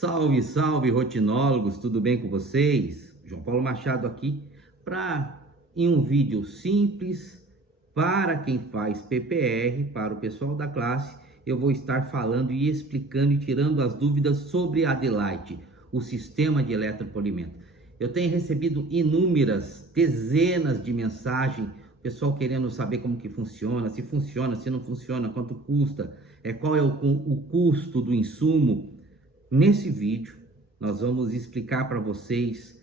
Salve, salve, rotinólogos, tudo bem com vocês? João Paulo Machado aqui em um vídeo simples para quem faz PPR, para o pessoal da classe. Eu vou estar falando e explicando e tirando as dúvidas sobre a Adelight, o sistema de eletropolimento. Eu tenho recebido inúmeras, dezenas de mensagens, pessoal querendo saber como que funciona, se não funciona, quanto custa, qual é o custo do insumo. Nesse vídeo, nós vamos explicar para vocês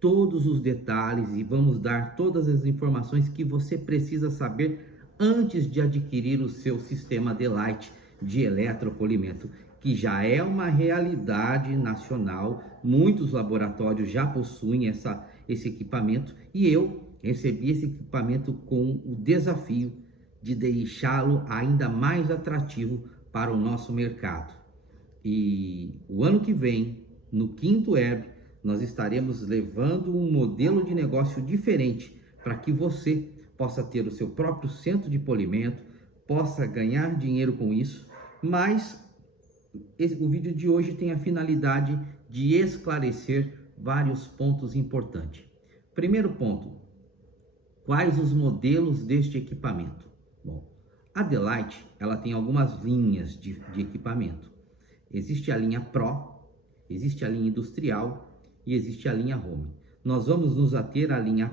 todos os detalhes e vamos dar todas as informações que você precisa saber antes de adquirir o seu sistema Adelight de eletropolimento, que já é uma realidade nacional. Muitos laboratórios já possuem esse equipamento e eu recebi esse equipamento com o desafio de deixá-lo ainda mais atrativo para o nosso mercado. E o ano que vem, no quinto Herb, nós estaremos levando um modelo de negócio diferente para que você possa ter o seu próprio centro de polimento, possa ganhar dinheiro com isso, mas o vídeo de hoje tem a finalidade de esclarecer vários pontos importantes. Primeiro ponto, quais os modelos deste equipamento? Bom, a Adelight, ela tem algumas linhas de equipamento. Existe a linha Pro, existe a linha Industrial e existe a linha Home. Nós vamos nos ater à linha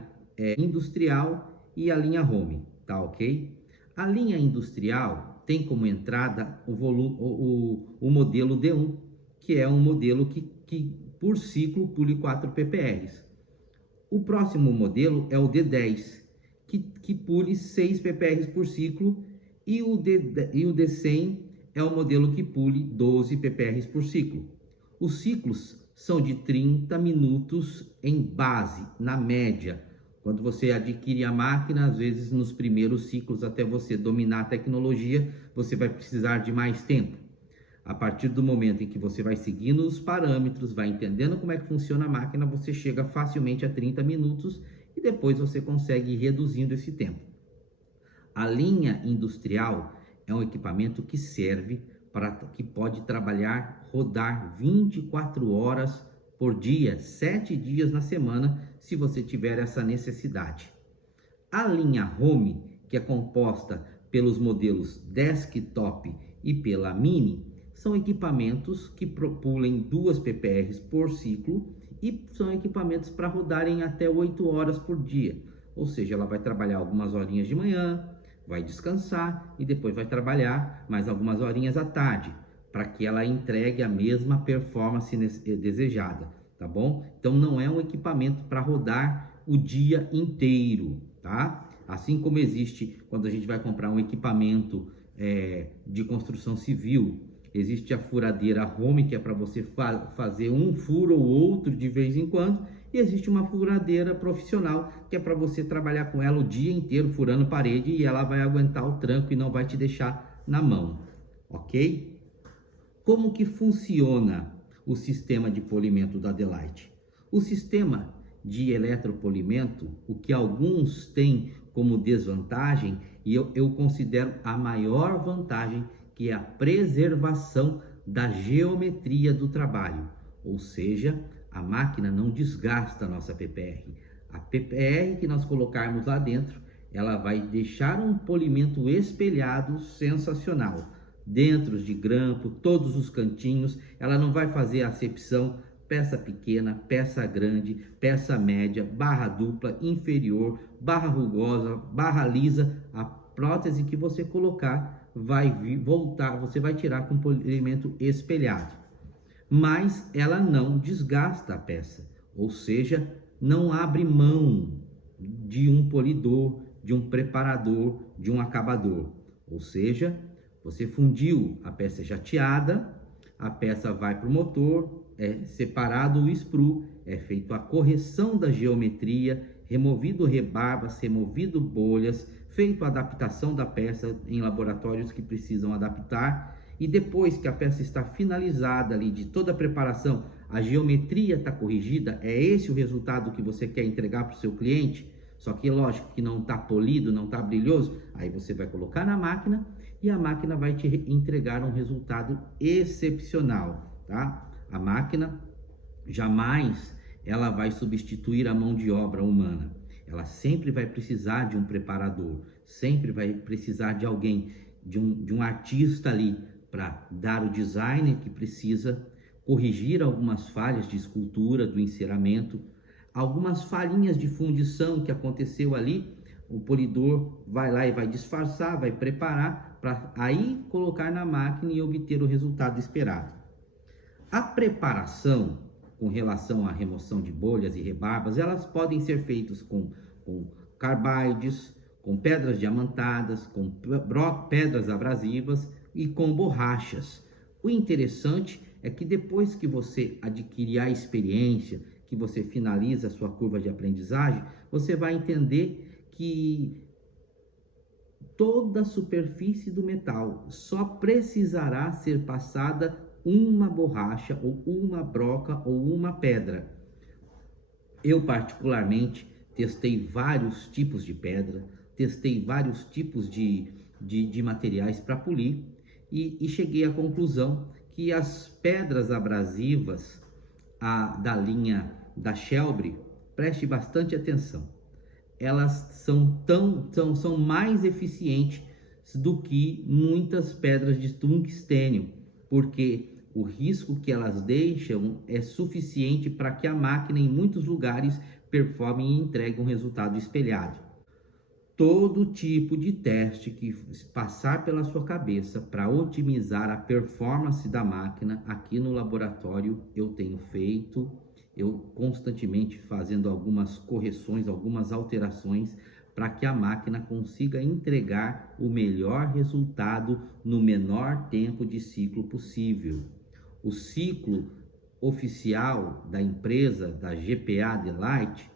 Industrial e à linha Home, tá ok? A linha Industrial tem como entrada o modelo D1, que é um modelo que por ciclo pule 4 PPRs. O próximo modelo é o D10, que pule 6 PPRs por ciclo, e o D100 é o modelo que pule 12 PPRs por ciclo. Os ciclos são de 30 minutos em base, na média. Quando você adquire a máquina, às vezes nos primeiros ciclos, até você dominar a tecnologia, você vai precisar de mais tempo. A partir do momento em que você vai seguindo os parâmetros, vai entendendo como é que funciona a máquina, você chega facilmente a 30 minutos e depois você consegue ir reduzindo esse tempo. A linha industrial é um equipamento que serve que pode rodar 24 horas por dia, 7 dias na semana, se você tiver essa necessidade. A linha Home, que é composta pelos modelos Desktop e pela Mini, são equipamentos que pulem 2 PPRs por ciclo e são equipamentos para rodarem até 8 horas por dia. Ou seja, ela vai trabalhar algumas horinhas de manhã, vai descansar e depois vai trabalhar mais algumas horinhas à tarde, para que ela entregue a mesma performance desejada, tá bom? Então não é um equipamento para rodar o dia inteiro, tá? Assim como existe quando a gente vai comprar um equipamento de construção civil, existe a furadeira Home, que é para você fazer um furo ou outro de vez em quando, e existe uma furadeira profissional, que é para você trabalhar com ela o dia inteiro furando parede e ela vai aguentar o tranco e não vai te deixar na mão, ok? Como que funciona o sistema de polimento da Adelight? O sistema de eletropolimento, o que alguns têm como desvantagem, e eu considero a maior vantagem, que é a preservação da geometria do trabalho, ou seja, a máquina não desgasta a nossa PPR. A PPR que nós colocarmos lá dentro, ela vai deixar um polimento espelhado sensacional. Dentro de grampo, todos os cantinhos, ela não vai fazer acepção, peça pequena, peça grande, peça média, barra dupla, inferior, barra rugosa, barra lisa. A prótese que você colocar vai voltar, você vai tirar com polimento espelhado. Mas ela não desgasta a peça, ou seja, não abre mão de um polidor, de um preparador, de um acabador. Ou seja, você fundiu a peça jateada, a peça vai para o motor, é separado o sprue, é feita a correção da geometria, removido rebarbas, removido bolhas, feito a adaptação da peça em laboratórios que precisam adaptar. E depois que a peça está finalizada ali, de toda a preparação, a geometria está corrigida, é esse o resultado que você quer entregar para o seu cliente? Só que lógico que não está polido, não está brilhoso, aí você vai colocar na máquina e a máquina vai te entregar um resultado excepcional, tá? A máquina jamais ela vai substituir a mão de obra humana. Ela sempre vai precisar de um preparador, sempre vai precisar de alguém, de um artista ali para dar o design que precisa, corrigir algumas falhas de escultura, do enceramento, algumas falhinhas de fundição que aconteceu ali. O polidor vai lá e vai disfarçar, vai preparar para aí colocar na máquina e obter o resultado esperado. A preparação com relação à remoção de bolhas e rebarbas, elas podem ser feitas com carbaides, com pedras diamantadas, com pedras abrasivas e com borrachas. O interessante é que depois que você adquirir a experiência, que você finaliza a sua curva de aprendizagem, você vai entender que toda a superfície do metal só precisará ser passada uma borracha ou uma broca ou uma pedra. Eu particularmente testei vários tipos de pedra, testei vários tipos de materiais para polir e cheguei à conclusão que as pedras abrasivas da linha da Shelby, preste bastante atenção, elas são mais eficientes do que muitas pedras de tungstênio, porque o risco que elas deixam é suficiente para que a máquina em muitos lugares performe e entregue um resultado espelhado. Todo tipo de teste que passar pela sua cabeça para otimizar a performance da máquina, aqui no laboratório eu tenho feito, eu constantemente fazendo algumas correções, algumas alterações para que a máquina consiga entregar o melhor resultado no menor tempo de ciclo possível. O ciclo oficial da empresa, da GPA Delight,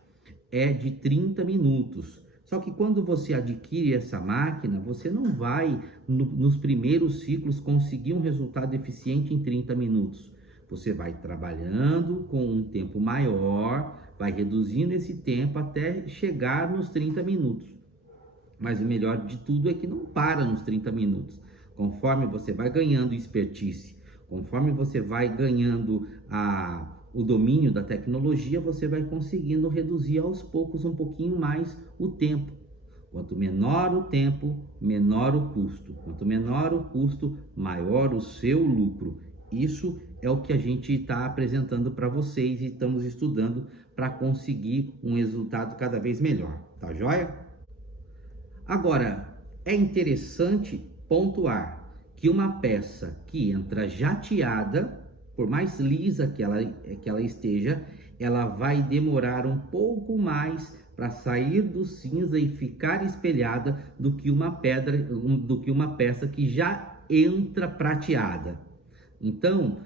é de 30 minutos. Só que quando você adquire essa máquina, você não vai, nos primeiros ciclos, conseguir um resultado eficiente em 30 minutos. Você vai trabalhando com um tempo maior, vai reduzindo esse tempo até chegar nos 30 minutos. Mas o melhor de tudo é que não para nos 30 minutos. Conforme você vai ganhando expertise, conforme você vai ganhando o domínio da tecnologia, você vai conseguindo reduzir aos poucos um pouquinho mais o tempo. Quanto menor o tempo, menor o custo. Quanto menor o custo, maior o seu lucro. Isso é o que a gente está apresentando para vocês e estamos estudando para conseguir um resultado cada vez melhor. Tá joia? Agora, é interessante pontuar que uma peça que entra jateada, por mais lisa que ela esteja, ela vai demorar um pouco mais para sair do cinza e ficar espelhada do que uma peça que já entra prateada. Então,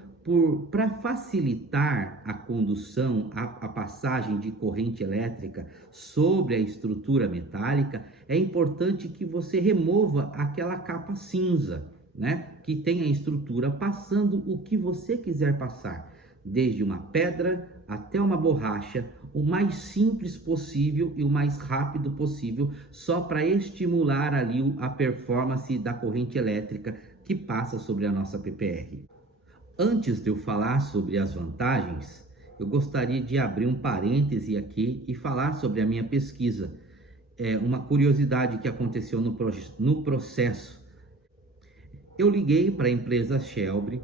para facilitar a condução, a passagem de corrente elétrica sobre a estrutura metálica, é importante que você remova aquela capa cinza, né? Que tem a estrutura passando o que você quiser passar, desde uma pedra até uma borracha, o mais simples possível e o mais rápido possível, só para estimular ali a performance da corrente elétrica que passa sobre a nossa PPR. Antes de eu falar sobre as vantagens, eu gostaria de abrir um parêntese aqui e falar sobre a minha pesquisa. Uma curiosidade que aconteceu no processo. Eu liguei para a empresa Shelby,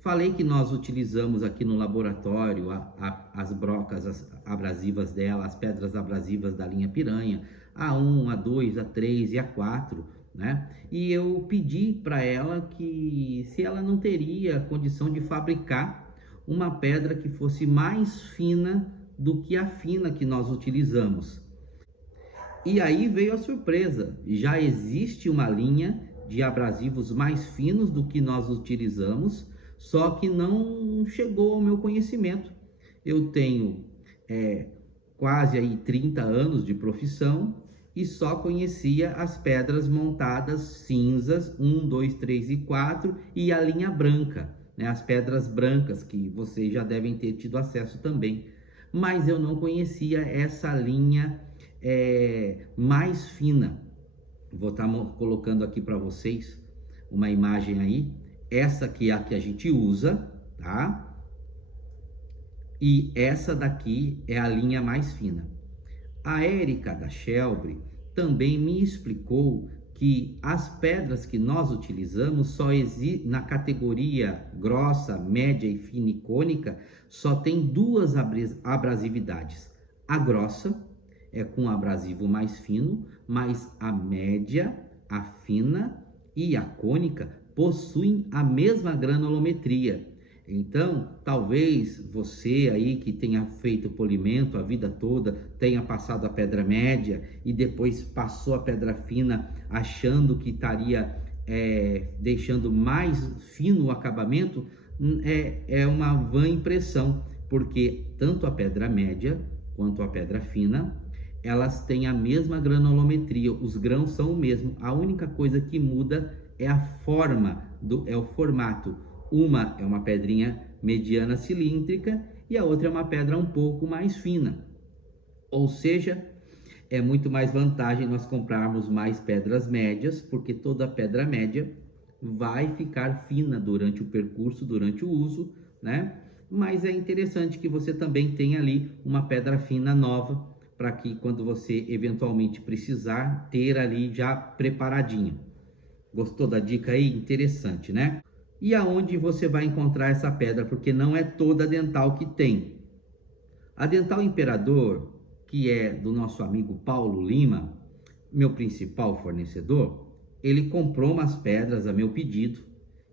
falei que nós utilizamos aqui no laboratório as brocas abrasivas dela, as pedras abrasivas da linha Piranha, A1, A2, A3 e A4, né? E eu pedi para ela que se ela não teria condição de fabricar uma pedra que fosse mais fina do que a fina que nós utilizamos. E aí veio a surpresa, já existe uma linha de abrasivos mais finos do que nós utilizamos, só que não chegou ao meu conhecimento. Eu tenho quase aí 30 anos de profissão e só conhecia as pedras montadas cinzas 1, 2, 3 e 4 e a linha branca, né? As pedras brancas que vocês já devem ter tido acesso também. Mas eu não conhecia essa linha mais fina. Vou estar colocando aqui para vocês uma imagem aí. Essa aqui é a que a gente usa, tá? E essa daqui é a linha mais fina. A Érica da Shelby também me explicou que as pedras que nós utilizamos só existem na categoria grossa, média e fina e cônica, só tem duas abrasividades. A grossa é com abrasivo mais fino, mas a média, a fina e a cônica possuem a mesma granulometria. Então, talvez você aí que tenha feito polimento a vida toda, tenha passado a pedra média e depois passou a pedra fina achando que estaria deixando mais fino o acabamento, é uma vã impressão, porque tanto a pedra média quanto a pedra fina, elas têm a mesma granulometria, os grãos são o mesmo, a única coisa que muda é a forma, é o formato. Uma é uma pedrinha mediana cilíndrica e a outra é uma pedra um pouco mais fina. Ou seja, é muito mais vantagem nós comprarmos mais pedras médias, porque toda pedra média vai ficar fina durante o percurso, durante o uso, né? Mas é interessante que você também tenha ali uma pedra fina nova, para que quando você eventualmente precisar, ter ali já preparadinha. Gostou da dica aí? Interessante, né? E aonde você vai encontrar essa pedra? Porque não é toda dental que tem. A Dental Imperador, que é do nosso amigo Paulo Lima, meu principal fornecedor, ele comprou umas pedras a meu pedido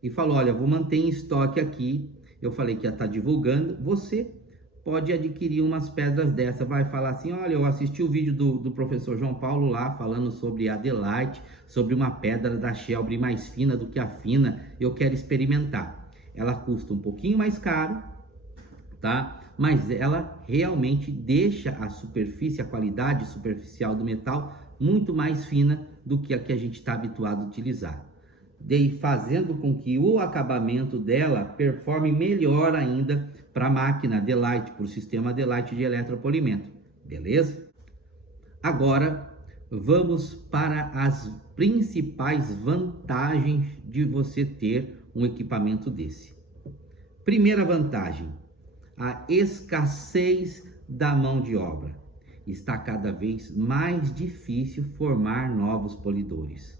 e falou: olha, vou manter em estoque aqui. Eu falei que ia estar divulgando. Você pode adquirir umas pedras dessa. Vai falar assim: olha, eu assisti o vídeo do professor João Paulo lá falando sobre a Adelite, sobre uma pedra da Shelby mais fina do que a fina. Eu quero experimentar. Ela custa um pouquinho mais caro, tá? Mas ela realmente deixa a superfície, a qualidade superficial do metal muito mais fina do que a que a gente está habituado a utilizar, fazendo com que o acabamento dela performe melhor ainda para a máquina Adelite, para o sistema Adelite de eletropolimento, beleza? Agora vamos para as principais vantagens de você ter um equipamento desse. Primeira vantagem: a escassez da mão de obra. Está cada vez mais difícil formar novos polidores.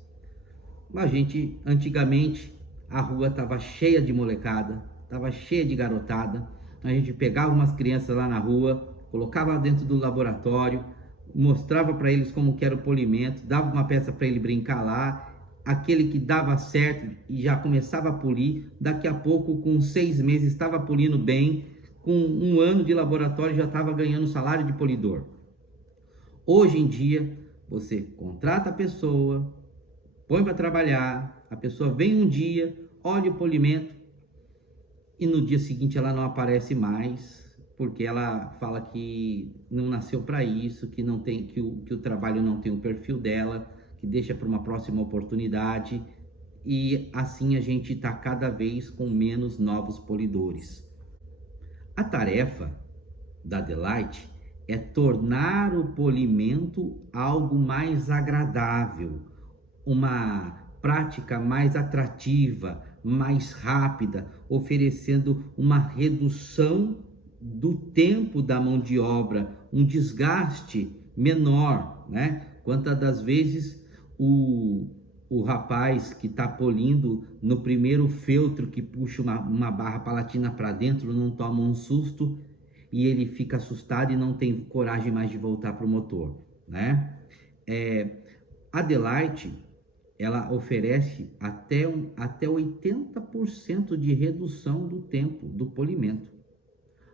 Antigamente, a rua estava cheia de molecada, estava cheia de garotada. A gente pegava umas crianças lá na rua, colocava dentro do laboratório, mostrava para eles como que era o polimento, dava uma peça para ele brincar lá. Aquele que dava certo e já começava a polir, daqui a pouco, com 6 meses, estava polindo bem, com 1 ano de laboratório já estava ganhando salário de polidor. Hoje em dia, você contrata a pessoa, põe para trabalhar, a pessoa vem um dia, olha o polimento e no dia seguinte ela não aparece mais, porque ela fala que não nasceu para isso, que não tem, que o trabalho não tem o perfil dela, que deixa para uma próxima oportunidade, e assim a gente está cada vez com menos novos polidores. A tarefa da Adelite é tornar o polimento algo mais agradável, uma prática mais atrativa, mais rápida, oferecendo uma redução do tempo da mão de obra, um desgaste menor, né? Quantas das vezes o rapaz que está polindo no primeiro feltro que puxa uma barra palatina para dentro não toma um susto e ele fica assustado e não tem coragem mais de voltar para o motor, né? A Adelite, ela oferece até 80% de redução do tempo do polimento.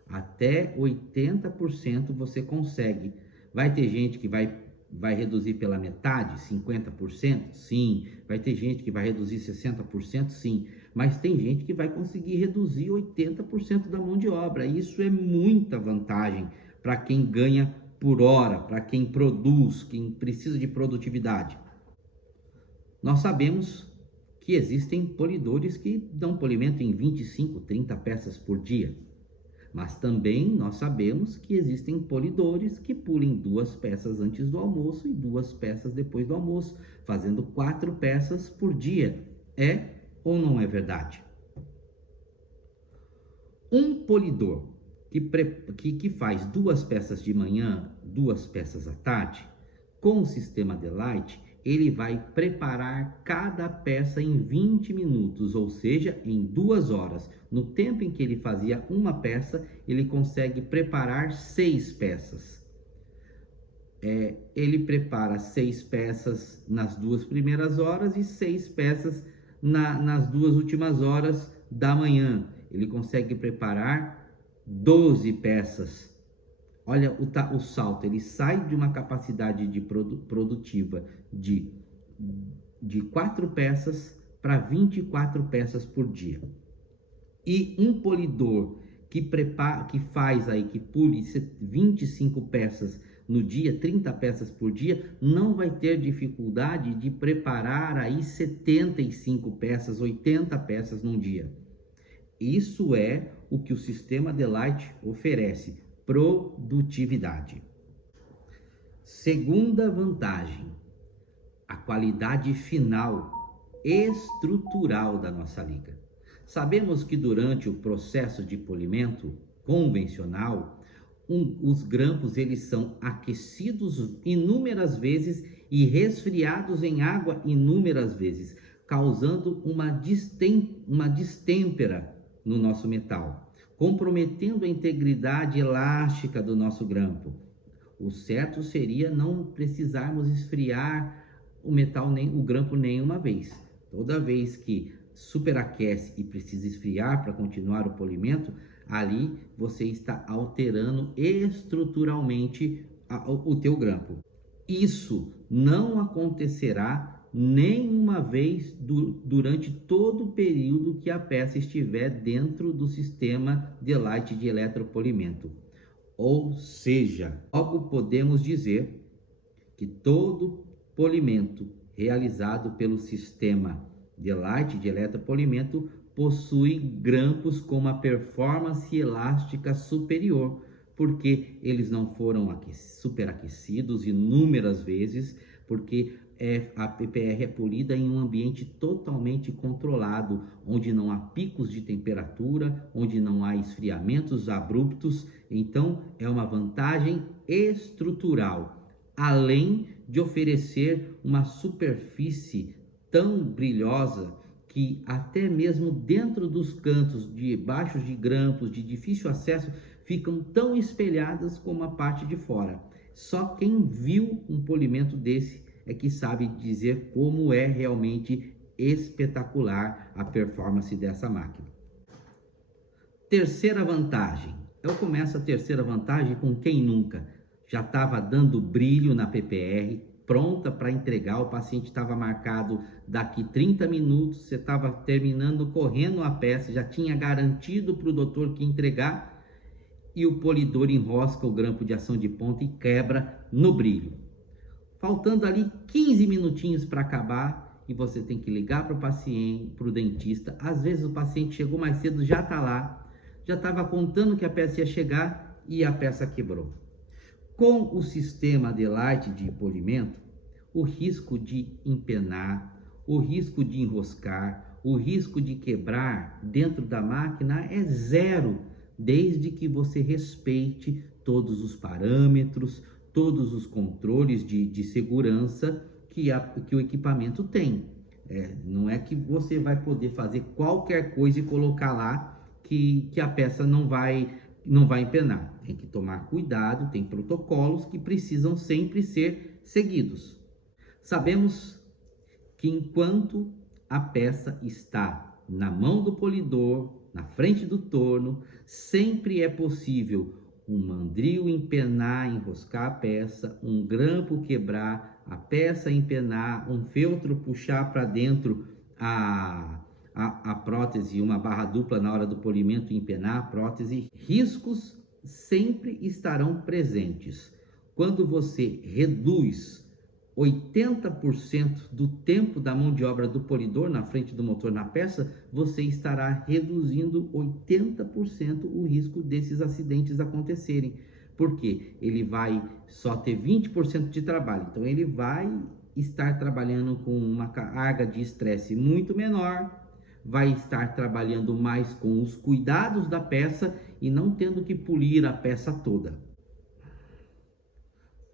Até 80% você consegue. Vai ter gente que vai reduzir pela metade, 50%? Sim. Vai ter gente que vai reduzir 60%? Sim. Mas tem gente que vai conseguir reduzir 80% da mão de obra. Isso é muita vantagem para quem ganha por hora, para quem produz, quem precisa de produtividade. Nós sabemos que existem polidores que dão polimento em 25, 30 peças por dia. Mas também nós sabemos que existem polidores que pulem 2 peças antes do almoço e 2 peças depois do almoço, fazendo 4 peças por dia. É ou não é verdade? Um polidor que faz 2 peças de manhã, 2 peças à tarde, com o sistema D-Light, ele vai preparar cada peça em 20 minutos, ou seja, em 2 horas. No tempo em que ele fazia uma peça, ele consegue preparar 6 peças. Ele prepara 6 peças nas 2 primeiras horas e 6 peças nas 2 últimas horas da manhã. Ele consegue preparar 12 peças. Olha o salto, ele sai de uma capacidade produtiva de 4 peças para 24 peças por dia. E um polidor que pule 25 peças no dia, 30 peças por dia, não vai ter dificuldade de preparar aí 75 peças, 80 peças num dia. Isso é o que o sistema D-Light oferece, produtividade. Segunda vantagem, a qualidade final estrutural da nossa liga. Sabemos que durante o processo de polimento convencional, os grampos eles são aquecidos inúmeras vezes e resfriados em água inúmeras vezes, causando uma distêmpera no nosso metal, comprometendo a integridade elástica do nosso grampo. O certo seria não precisarmos esfriar o grampo nenhuma vez. Toda vez que superaquece e precisa esfriar para continuar o polimento, ali você está alterando estruturalmente o teu grampo. Isso não acontecerá nenhuma vez durante todo o período que a peça estiver dentro do sistema D-Light de eletropolimento. Ou seja, logo podemos dizer que todo polimento realizado pelo sistema D-Light de eletropolimento possui grampos com uma performance elástica superior, porque eles não foram superaquecidos inúmeras vezes, porque a PPR é polida em um ambiente totalmente controlado, onde não há picos de temperatura, onde não há esfriamentos abruptos. Então é uma vantagem estrutural, além de oferecer uma superfície tão brilhosa que até mesmo dentro dos cantos baixos de grampos de difícil acesso ficam tão espelhadas como a parte de fora. Só quem viu um polimento desse é que sabe dizer como é realmente espetacular a performance dessa máquina. Terceira vantagem. Eu começo a terceira vantagem com quem nunca. Já estava dando brilho na PPR, pronta para entregar, o paciente estava marcado daqui 30 minutos, você estava terminando, correndo a peça, já tinha garantido para o doutor que entregar, e o polidor enrosca o grampo de ação de ponta e quebra no brilho. Faltando ali 15 minutinhos para acabar, e você tem que ligar para o paciente, para o dentista. Às vezes o paciente chegou mais cedo, já está lá, já estava contando que a peça ia chegar e a peça quebrou. Com o sistema D-Light de polimento, o risco de empenar, o risco de enroscar, o risco de quebrar dentro da máquina é zero, desde que você respeite todos os parâmetros, todos os controles de segurança que o equipamento tem. Não é que você vai poder fazer qualquer coisa e colocar lá que a peça não vai empenar. Tem que tomar cuidado, tem protocolos que precisam sempre ser seguidos. Sabemos que enquanto a peça está na mão do polidor, na frente do torno, sempre é possível um mandril empenar, enroscar a peça, um grampo quebrar, a peça empenar, um feltro puxar para dentro a prótese, uma barra dupla na hora do polimento empenar a prótese. Riscos sempre estarão presentes. Quando você reduz 80% do tempo da mão de obra do polidor na frente do motor na peça, você estará reduzindo 80% o risco desses acidentes acontecerem. Porque ele vai só ter 20% de trabalho, então ele vai estar trabalhando com uma carga de estresse muito menor, vai estar trabalhando mais com os cuidados da peça e não tendo que polir a peça toda.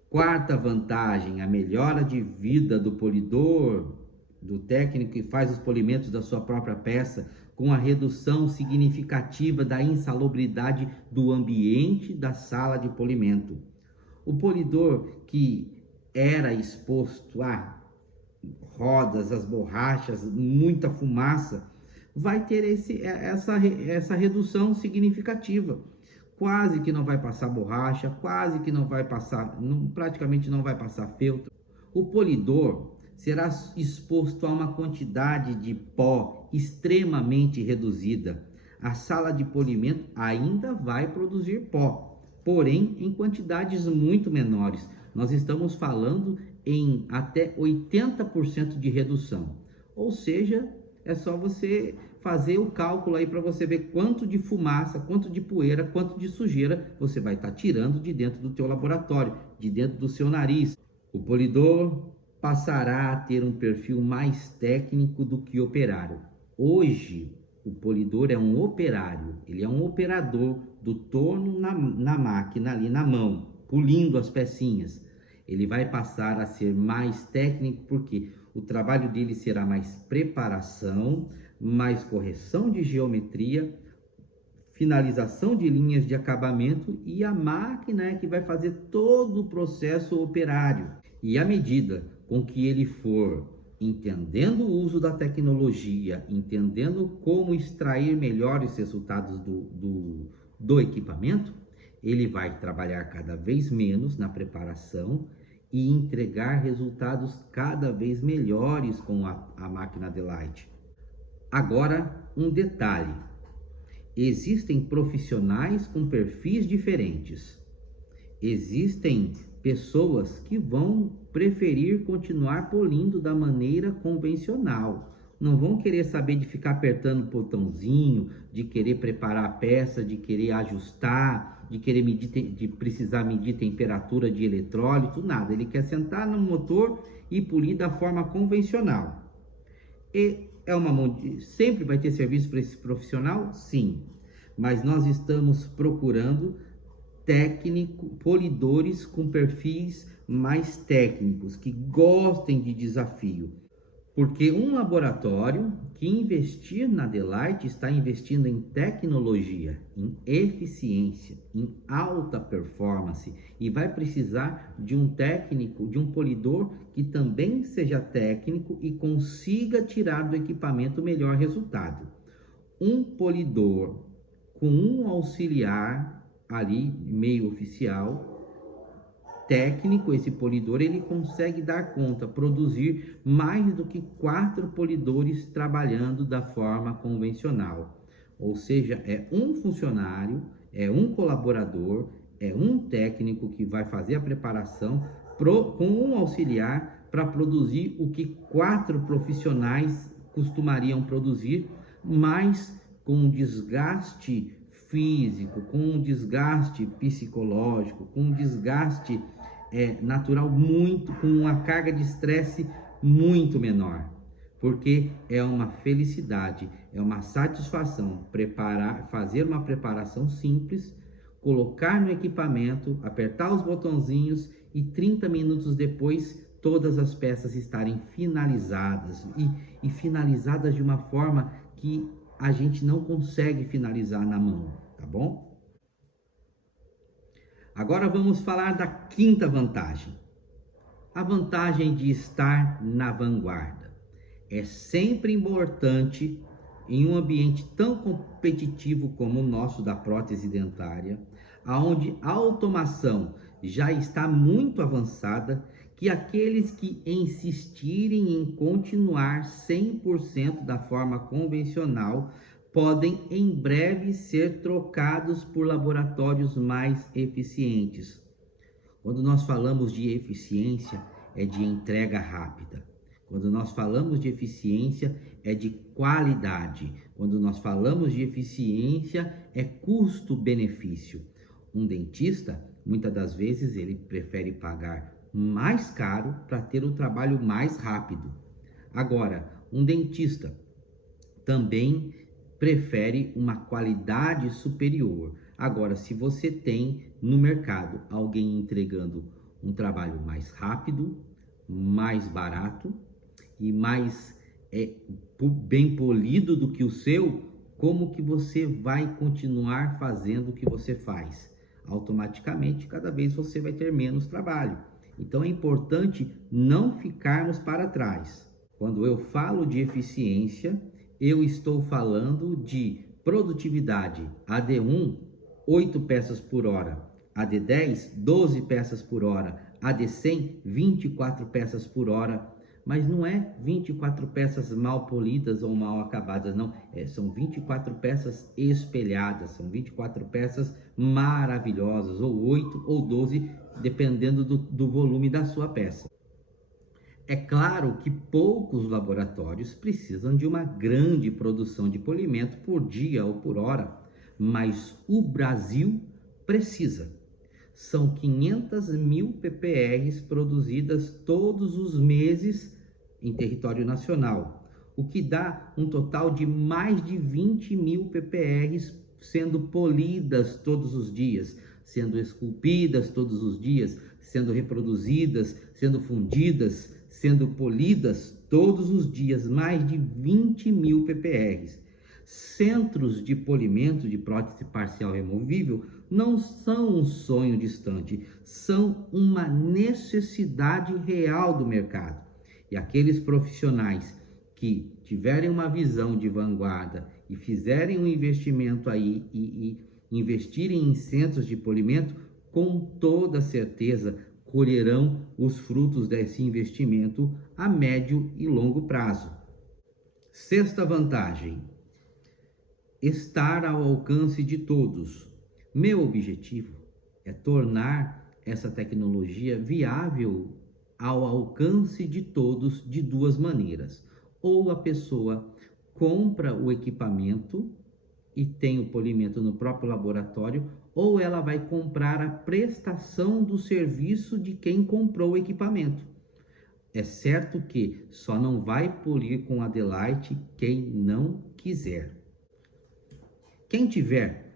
Quarta vantagem, a melhora de vida do polidor, do técnico que faz os polimentos da sua própria peça, com a redução significativa da insalubridade do ambiente da sala de polimento. O polidor que era exposto a rodas, as borrachas, muita fumaça, vai ter essa redução significativa. Quase que não vai passar borracha, quase que não vai passar, praticamente não vai passar feltro. O polidor será exposto a uma quantidade de pó extremamente reduzida. A sala de polimento ainda vai produzir pó, porém em quantidades muito menores. Nós estamos falando em até 80% de redução. Ou seja, é só você fazer o cálculo aí para você ver quanto de fumaça, quanto de poeira, quanto de sujeira você vai estar tirando de dentro do teu laboratório, de dentro do seu nariz. O polidor passará a ter um perfil mais técnico do que operário. Hoje, o polidor é um operário, ele é um operador do torno na máquina ali na mão, polindo as pecinhas. Ele vai passar a ser mais técnico porque o trabalho dele será mais preparação, mais correção de geometria, finalização de linhas de acabamento, e a máquina é que vai fazer todo o processo operário. E à medida com que ele for entendendo o uso da tecnologia, entendendo como extrair melhores resultados do equipamento, ele vai trabalhar cada vez menos na preparação e entregar resultados cada vez melhores com a máquina Delight. Agora, um detalhe: existem profissionais com perfis diferentes. Existem pessoas que vão preferir continuar polindo da maneira convencional. Não vão querer saber de ficar apertando o botãozinho, de querer preparar a peça, de querer ajustar, de querer medir, de precisar medir temperatura de eletrólito, nada. Ele quer sentar no motor e polir da forma convencional. E é uma mão de... Sempre vai ter serviço para esse profissional? Sim. Mas nós estamos procurando polidores com perfis mais técnicos, que gostem de desafio. Porque um laboratório que investir na Delight está investindo em tecnologia, em eficiência, em alta performance, e vai precisar de um técnico, de um polidor que também seja técnico e consiga tirar do equipamento o melhor resultado. Um polidor com um auxiliar ali, meio oficial, técnico, esse polidor, ele consegue dar conta, produzir mais do que 4 polidores trabalhando da forma convencional. Ou seja, é um funcionário, é um colaborador, é um técnico que vai fazer a preparação com um auxiliar para produzir o que 4 profissionais costumariam produzir, mas com um desgaste físico, com um desgaste psicológico, com um desgaste natural muito, com uma carga de estresse muito menor, porque é uma felicidade, é uma satisfação fazer uma preparação simples, colocar no equipamento, apertar os botãozinhos e 30 minutos depois todas as peças estarem finalizadas e finalizadas de uma forma que a gente não consegue finalizar na mão, tá bom? Agora vamos falar da quinta vantagem. A vantagem de estar na vanguarda. É sempre importante, em um ambiente tão competitivo como o nosso da prótese dentária, onde a automação já está muito avançada, que aqueles que insistirem em continuar 100% da forma convencional podem em breve ser trocados por laboratórios mais eficientes. Quando nós falamos de eficiência, é de entrega rápida. Quando nós falamos de eficiência, é de qualidade. Quando nós falamos de eficiência, é custo-benefício. Um dentista, muitas das vezes, ele prefere pagar mais caro para ter o trabalho mais rápido. Agora, um dentista também prefere uma qualidade superior. Agora, se você tem no mercado alguém entregando um trabalho mais rápido, mais barato e mais bem polido do que o seu, como que você vai continuar fazendo o que você faz? Automaticamente, cada vez você vai ter menos trabalho. Então é importante não ficarmos para trás. Quando eu falo de eficiência, eu estou falando de produtividade. AD1, 8 peças por hora. AD10, 12 peças por hora. AD100, 24 peças por hora. Mas não é 24 peças mal polidas ou mal acabadas, não. São 24 peças espelhadas, são 24 peças maravilhosas, ou 8 ou 12, dependendo do volume da sua peça. É claro que poucos laboratórios precisam de uma grande produção de polimento por dia ou por hora, mas o Brasil precisa. São 500 mil pprs produzidas todos os meses em território nacional, o que dá um total de mais de 20 mil pprs sendo polidas todos os dias, sendo esculpidas todos os dias, sendo reproduzidas, sendo fundidas, sendo polidas todos os dias, mais de 20 mil pprs. Centros de polimento de prótese parcial removível não são um sonho distante, são uma necessidade real do mercado. E aqueles profissionais que tiverem uma visão de vanguarda e fizerem um investimento aí e investirem em centros de polimento, com toda certeza colherão os frutos desse investimento a médio e longo prazo. Sexta vantagem: estar ao alcance de todos. Meu objetivo é tornar essa tecnologia viável ao alcance de todos de duas maneiras. Ou a pessoa compra o equipamento e tem o polimento no próprio laboratório, ou ela vai comprar a prestação do serviço de quem comprou o equipamento. É certo que só não vai polir com Adelite quem não quiser. Quem tiver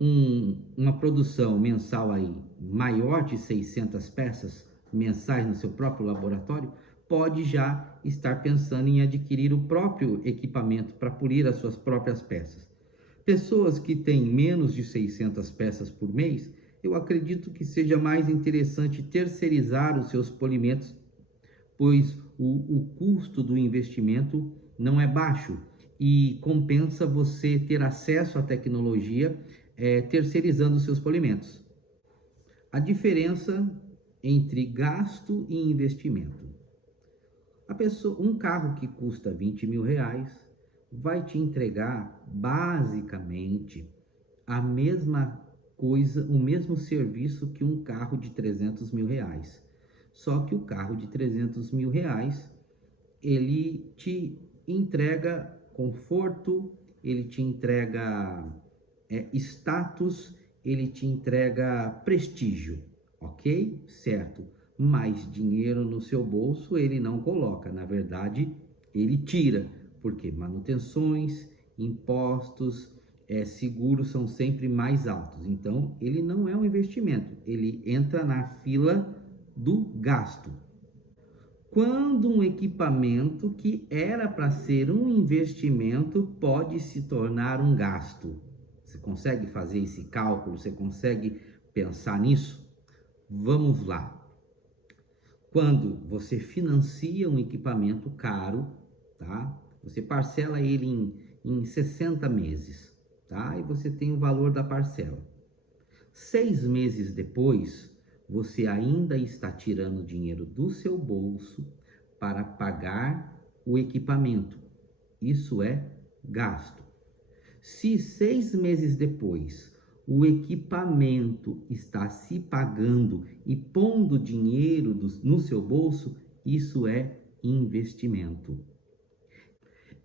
uma produção mensal aí maior de 600 peças mensais no seu próprio laboratório, pode já estar pensando em adquirir o próprio equipamento para polir as suas próprias peças. Pessoas que têm menos de 600 peças por mês, eu acredito que seja mais interessante terceirizar os seus polimentos, pois o custo do investimento não é baixo e compensa você ter acesso à tecnologia terceirizando os seus polimentos. A diferença entre gasto e investimento. Um carro que custa 20 mil reais vai te entregar basicamente a mesma coisa, o mesmo serviço que um carro de 300 mil reais. Só que o carro de 300 mil reais, ele te entrega conforto, ele te entrega status, ele te entrega prestígio, ok? Certo. Mais dinheiro no seu bolso ele não coloca, na verdade ele tira, porque manutenções, impostos, seguros são sempre mais altos. Então ele não é um investimento, ele entra na fila do gasto. Quando um equipamento que era para ser um investimento pode se tornar um gasto. Você consegue fazer esse cálculo? Você consegue pensar nisso? Vamos lá. Quando você financia um equipamento caro, tá? Você parcela ele em 60 meses, tá? E você tem o valor da parcela. 6 meses depois, você ainda está tirando dinheiro do seu bolso para pagar o equipamento. Isso é gasto. Se 6 meses depois o equipamento está se pagando e pondo dinheiro no seu bolso, isso é investimento.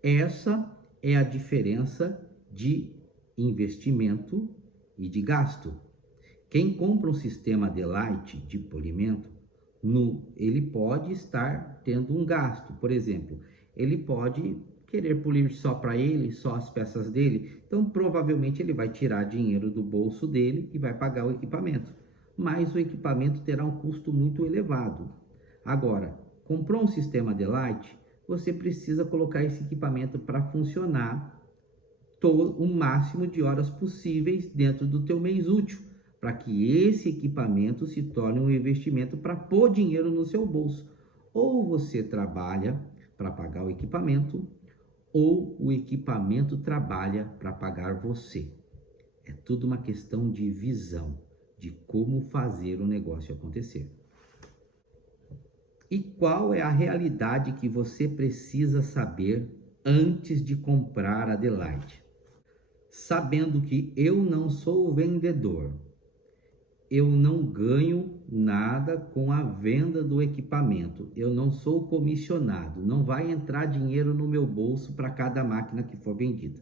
Essa é a diferença de investimento e de gasto. Quem compra um sistema Adelite de polimento, ele pode estar tendo um gasto. Por exemplo, ele pode querer polir só para ele, só as peças dele, então provavelmente ele vai tirar dinheiro do bolso dele e vai pagar o equipamento. Mas o equipamento terá um custo muito elevado. Agora, comprou um sistema Delight, você precisa colocar esse equipamento para funcionar o máximo de horas possíveis dentro do teu mês útil, para que esse equipamento se torne um investimento para pôr dinheiro no seu bolso. Ou você trabalha para pagar o equipamento, ou o equipamento trabalha para pagar você. É tudo uma questão de visão, de como fazer o negócio acontecer. E qual é a realidade que você precisa saber antes de comprar a Delight? Sabendo que eu não sou vendedor, eu não ganho nada com a venda do equipamento, eu não sou comissionado, não vai entrar dinheiro no meu bolso para cada máquina que for vendida.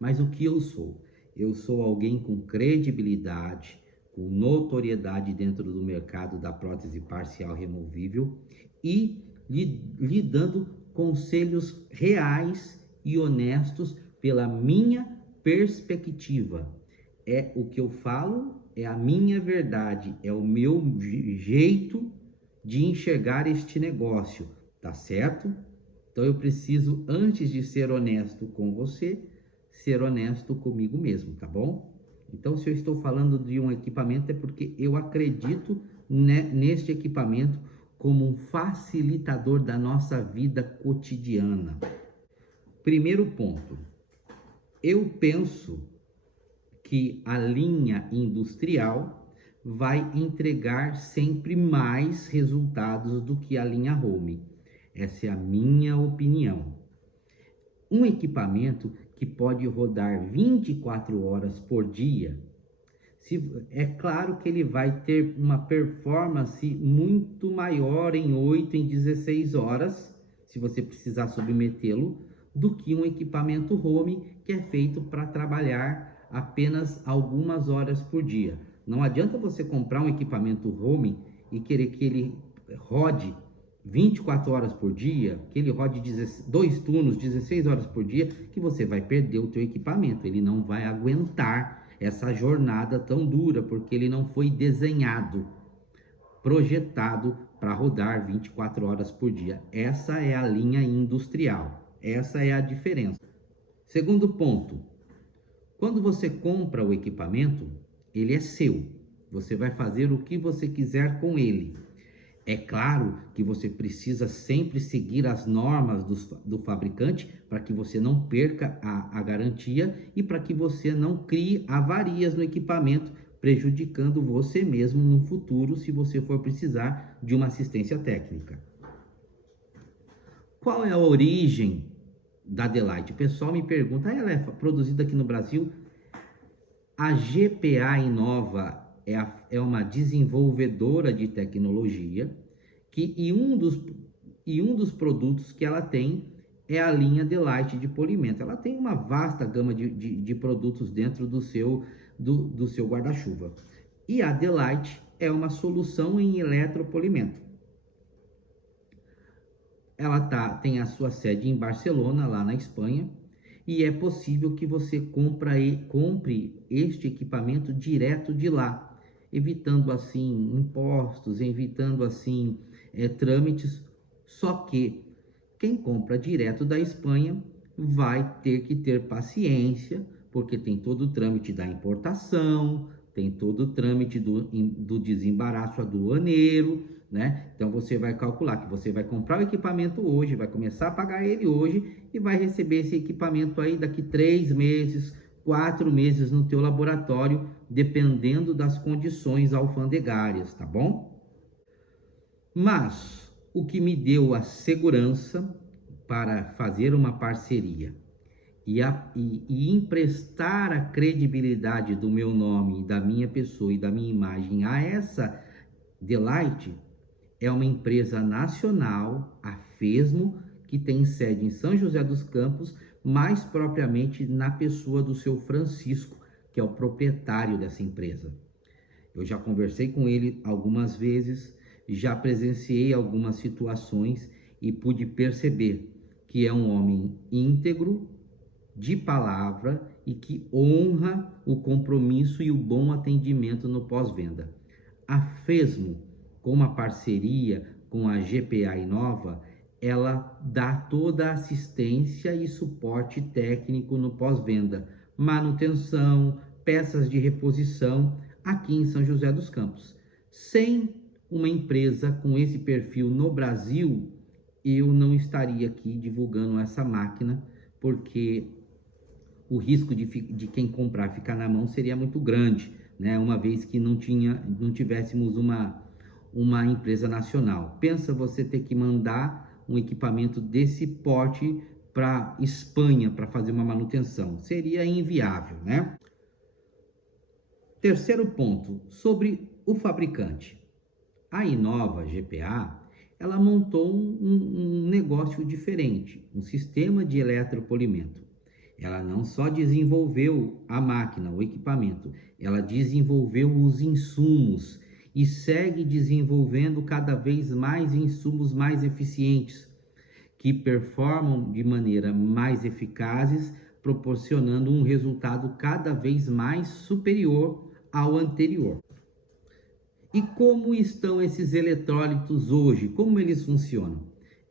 Mas o que eu sou? Eu sou alguém com credibilidade, com notoriedade dentro do mercado da prótese parcial removível e lhe dando conselhos reais e honestos pela minha perspectiva. É o que eu falo, é a minha verdade, é o meu jeito de enxergar este negócio, tá certo? Então eu preciso, antes de ser honesto com você, ser honesto comigo mesmo, tá bom? Então, se eu estou falando de um equipamento, é porque eu acredito neste equipamento como um facilitador da nossa vida cotidiana. Primeiro ponto, eu penso que a linha industrial vai entregar sempre mais resultados do que a linha home. Essa é a minha opinião. Um equipamento que pode rodar 24 horas por dia, é claro que ele vai ter uma performance muito maior em 8, em 16 horas, se você precisar submetê-lo, do que um equipamento home que é feito para trabalhar apenas algumas horas por dia. Não adianta você comprar um equipamento home e querer que ele rode 24 horas por dia, que ele rode 2 turnos, 16 horas por dia, que você vai perder o teu equipamento. Ele não vai aguentar essa jornada tão dura, porque ele não foi desenhado, projetado para rodar 24 horas por dia. Essa é a linha industrial. Essa é a diferença. Segundo ponto, quando você compra o equipamento, ele é seu. Você vai fazer o que você quiser com ele. É claro que você precisa sempre seguir as normas do fabricante para que você não perca a garantia e para que você não crie avarias no equipamento, prejudicando você mesmo no futuro se você for precisar de uma assistência técnica. Qual é a origem da Delight? O pessoal me pergunta, ela é produzida aqui no Brasil? A GPA Inova é uma desenvolvedora de tecnologia e um dos produtos que ela tem é a linha Delight de polimento. Ela tem uma vasta gama de produtos dentro do seu guarda-chuva. E a Delight é uma solução em eletropolimento. Ela tem a sua sede em Barcelona, lá na Espanha, e é possível que você compre este equipamento direto de lá, evitando assim impostos, evitando assim trâmites. Só que quem compra direto da Espanha vai ter que ter paciência, porque tem todo o trâmite da importação, tem todo o trâmite do desembaraço aduaneiro, né? Então você vai calcular que você vai comprar o equipamento hoje, vai começar a pagar ele hoje e vai receber esse equipamento aí daqui 3 meses, 4 meses no teu laboratório, dependendo das condições alfandegárias, tá bom? Mas o que me deu a segurança para fazer uma parceria e emprestar a credibilidade do meu nome, da minha pessoa e da minha imagem a essa Delight é uma empresa nacional, a Fesmo, que tem sede em São José dos Campos, mais propriamente na pessoa do seu Francisco, que é o proprietário dessa empresa. Eu já conversei com ele algumas vezes, já presenciei algumas situações e pude perceber que é um homem íntegro, de palavra e que honra o compromisso e o bom atendimento no pós-venda. A Fesmo, com uma parceria com a GPA Inova, ela dá toda a assistência e suporte técnico no pós-venda, manutenção, peças de reposição aqui em São José dos Campos. Sem uma empresa com esse perfil no Brasil, eu não estaria aqui divulgando essa máquina, porque o risco de quem comprar ficar na mão seria muito grande, né? Uma vez que não tivéssemos uma empresa nacional. Pensa você ter que mandar um equipamento desse porte para Espanha para fazer uma manutenção. Seria inviável, né? Terceiro ponto, sobre o fabricante. A Inova GPA, ela montou um negócio diferente, um sistema de eletropolimento. Ela não só desenvolveu a máquina, o equipamento, ela desenvolveu os insumos e segue desenvolvendo cada vez mais insumos mais eficientes, que performam de maneira mais eficazes, proporcionando um resultado cada vez mais superior ao anterior. E como estão esses eletrólitos hoje? Como eles funcionam?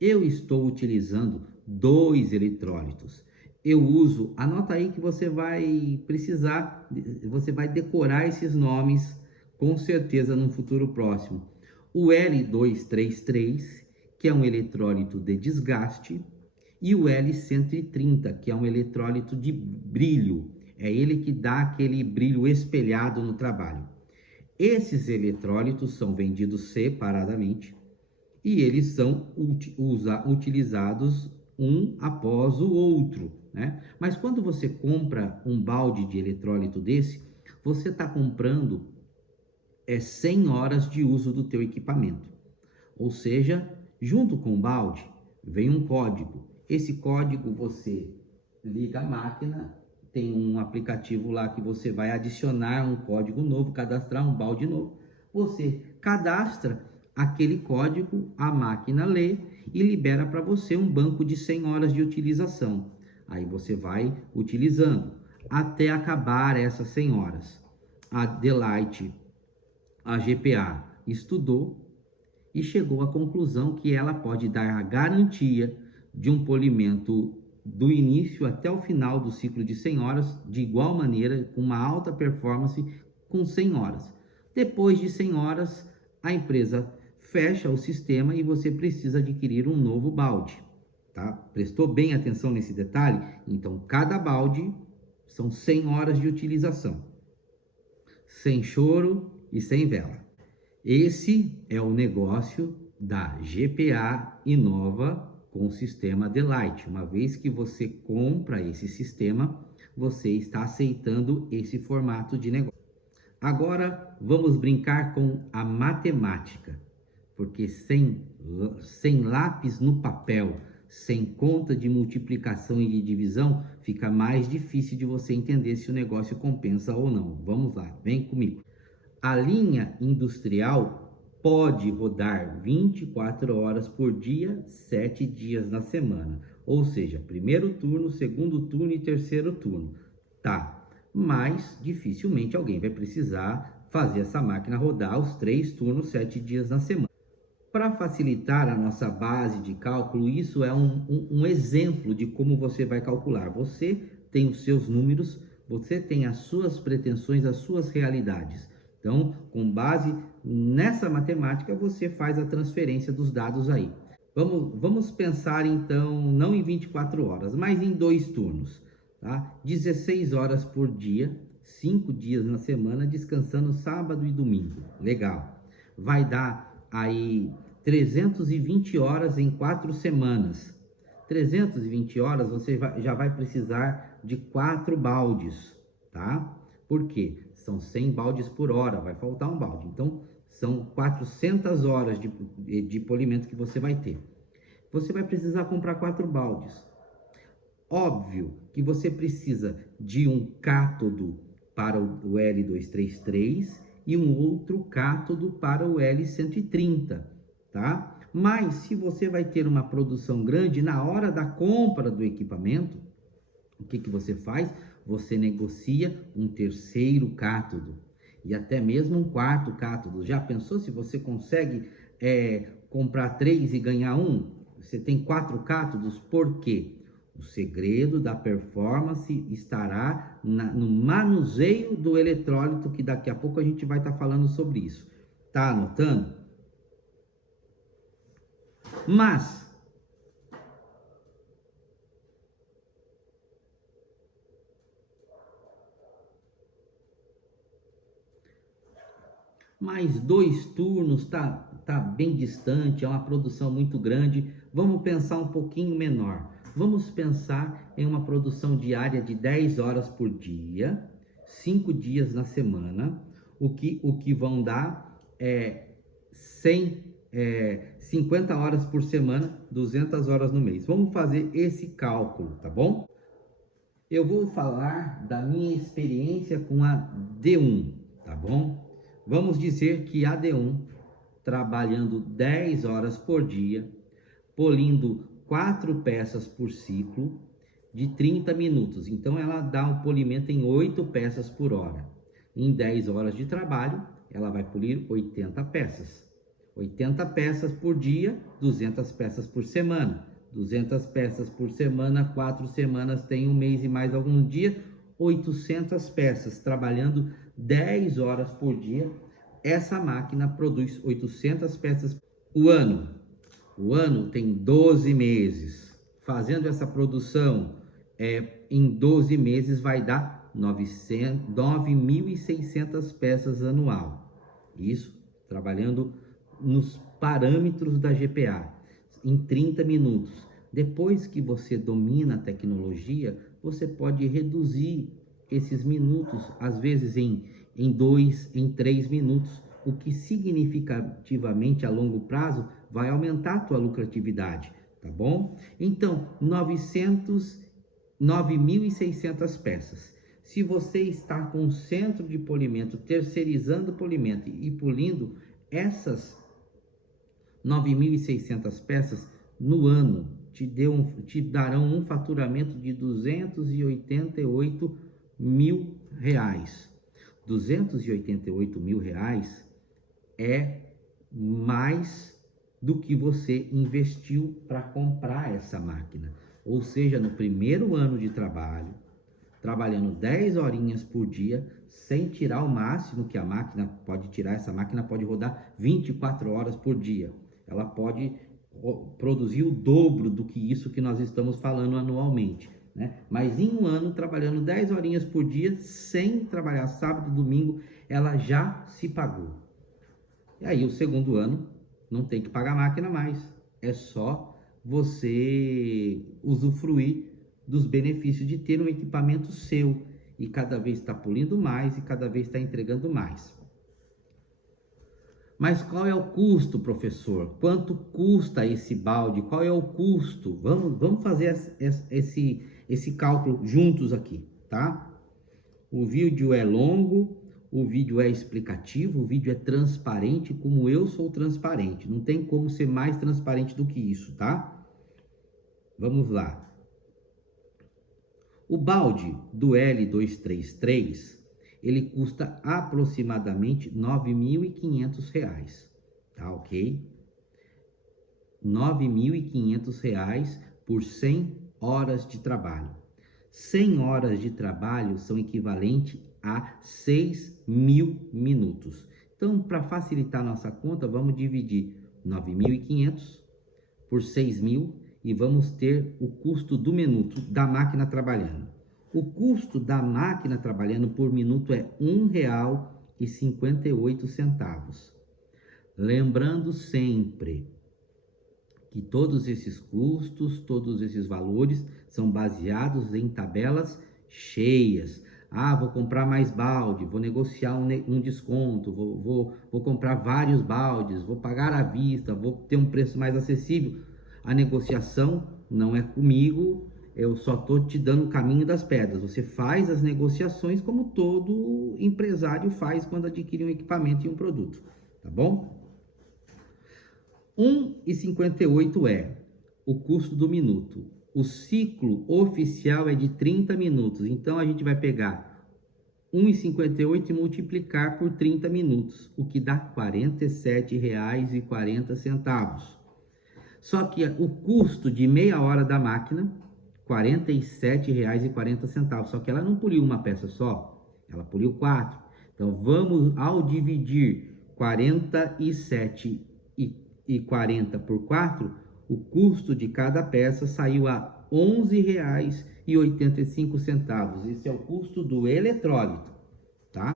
Eu estou utilizando 2 eletrólitos. Eu uso, anota aí que você vai precisar, você vai decorar esses nomes com certeza no futuro próximo. O L233, que é um eletrólito de desgaste, e o L130, que é um eletrólito de brilho. É ele que dá aquele brilho espelhado no trabalho. Esses eletrólitos são vendidos separadamente e eles são utilizados um após o outro, né? Mas quando você compra um balde de eletrólito desse, você está comprando 100 horas de uso do teu equipamento. Ou seja, junto com o balde vem um código. Esse código você liga a máquina, tem um aplicativo lá que você vai adicionar um código novo, cadastrar um balde novo. Você cadastra aquele código, a máquina lê e libera para você um banco de 100 horas de utilização. Aí você vai utilizando até acabar essas 100 horas. A Delight, a GPA, estudou e chegou à conclusão que ela pode dar a garantia de um polimento do início até o final do ciclo de 100 horas, de igual maneira, com uma alta performance com 100 horas. Depois de 100 horas, a empresa fecha o sistema e você precisa adquirir um novo balde, tá? Prestou bem atenção nesse detalhe? Então, cada balde são 100 horas de utilização, sem choro e sem vela. Esse é o negócio da GPA Inova com o sistema Delight. Uma vez que você compra esse sistema, você está aceitando esse formato de negócio. Agora vamos brincar com a matemática, porque sem lápis no papel, sem conta de multiplicação e de divisão, fica mais difícil de você entender se o negócio compensa ou não. Vamos lá, vem comigo. A linha industrial pode rodar 24 horas por dia, 7 dias na semana. Ou seja, primeiro turno, segundo turno e terceiro turno. Tá, mas dificilmente alguém vai precisar fazer essa máquina rodar os 3 turnos, 7 dias na semana. Para facilitar a nossa base de cálculo, isso é um exemplo de como você vai calcular. Você tem os seus números, você tem as suas pretensões, as suas realidades. Então, com base nessa matemática, você faz a transferência dos dados aí. Vamos pensar então, não em 24 horas, mas em 2 turnos, tá? 16 horas por dia, 5 dias na semana, descansando sábado e domingo. Legal. Vai dar aí 320 horas em 4 semanas. 320 horas você já vai precisar de 4 baldes, tá? Por quê? São 100 baldes por hora, vai faltar um balde. Então, são 400 horas de polimento que você vai ter. Você vai precisar comprar 4 baldes. Óbvio que você precisa de um cátodo para o L233 e um outro cátodo para o L130, tá? Mas se você vai ter uma produção grande na hora da compra do equipamento, o que você faz? Você negocia um terceiro cátodo e até mesmo um quarto cátodo. Já pensou se você consegue comprar 3 e ganhar um? Você tem 4 cátodos, por quê? O segredo da performance estará no manuseio do eletrólito, que daqui a pouco a gente vai estar falando sobre isso. Tá anotando? Mas mais 2 turnos tá bem distante, é uma produção muito grande. Vamos pensar um pouquinho menor. Vamos pensar em uma produção diária de 10 horas por dia, 5 dias na semana, o que vão dar 50 horas por semana, 200 horas no mês. Vamos fazer esse cálculo, tá bom? Eu vou falar da minha experiência com a D1, tá bom? Vamos dizer que a D1, trabalhando 10 horas por dia, polindo 4 peças por ciclo, de 30 minutos. Então, ela dá um polimento em 8 peças por hora. Em 10 horas de trabalho, ela vai polir 80 peças. 80 peças por dia, 200 peças por semana. 200 peças por semana, 4 semanas tem um mês e mais algum dia, 800 peças, trabalhando 10 horas por dia. Essa máquina produz 800 peças o ano. O ano tem 12 meses. Fazendo essa produção em 12 meses vai dar 9.600 peças anual. Isso trabalhando nos parâmetros da GPA, em 30 minutos. Depois que você domina a tecnologia, você pode reduzir esses minutos, às vezes em 2, em 3 minutos, o que significativamente a longo prazo vai aumentar a tua lucratividade, tá bom? Então, 9.600 peças. Se você está com um centro de polimento, terceirizando o polimento e polindo essas 9.600 peças no ano, te darão um faturamento de 288 mil reais. 288 mil reais é mais do que você investiu para comprar essa máquina. Ou seja, no primeiro ano de trabalho, trabalhando 10 horinhas por dia, sem tirar o máximo que a máquina pode tirar. Essa máquina pode rodar 24 horas por dia. Ela pode produzir o dobro do que isso que nós estamos falando anualmente, né? Mas em um ano, trabalhando 10 horinhas por dia, sem trabalhar sábado e domingo, ela já se pagou. E aí o segundo ano não tem que pagar a máquina mais. É só você usufruir dos benefícios de ter um equipamento seu e cada vez está polindo mais e cada vez está entregando mais. Mas qual é o custo, professor? Quanto custa esse balde? Qual é o custo? Vamos fazer esse cálculo juntos aqui, tá? O vídeo é longo, o vídeo é explicativo, o vídeo é transparente, como eu sou transparente. Não tem como ser mais transparente do que isso, tá? Vamos lá. O balde do L233, ele custa aproximadamente R$ 9.500, tá ok? R$ 9.500 por 100 horas de trabalho. 100 horas de trabalho são equivalentes a 6.000 minutos. Então, para facilitar nossa conta, vamos dividir 9.500 por 6.000 e vamos ter o custo do minuto da máquina trabalhando. O custo da máquina trabalhando por minuto é R$ 1,58. Lembrando sempre que todos esses custos, todos esses valores são baseados em tabelas cheias. Ah, vou comprar mais balde, vou negociar um desconto, vou comprar vários baldes, vou pagar à vista, vou ter um preço mais acessível. A negociação não é comigo, eu só estou te dando o caminho das pedras. Você faz as negociações como todo empresário faz quando adquire um equipamento e um produto, tá bom? 1,58 é o custo do minuto. O ciclo oficial é de 30 minutos. Então, a gente vai pegar 1,58 e multiplicar por 30 minutos, o que dá R$ 47,40. Só que o custo de meia hora da máquina, R$ 47,40. Só que ela não poliu uma peça só, ela poliu 4. Então, vamos, ao dividir 47,40 por 4, o custo de cada peça saiu a R$ 11,85. Esse é o custo do eletrólito, tá?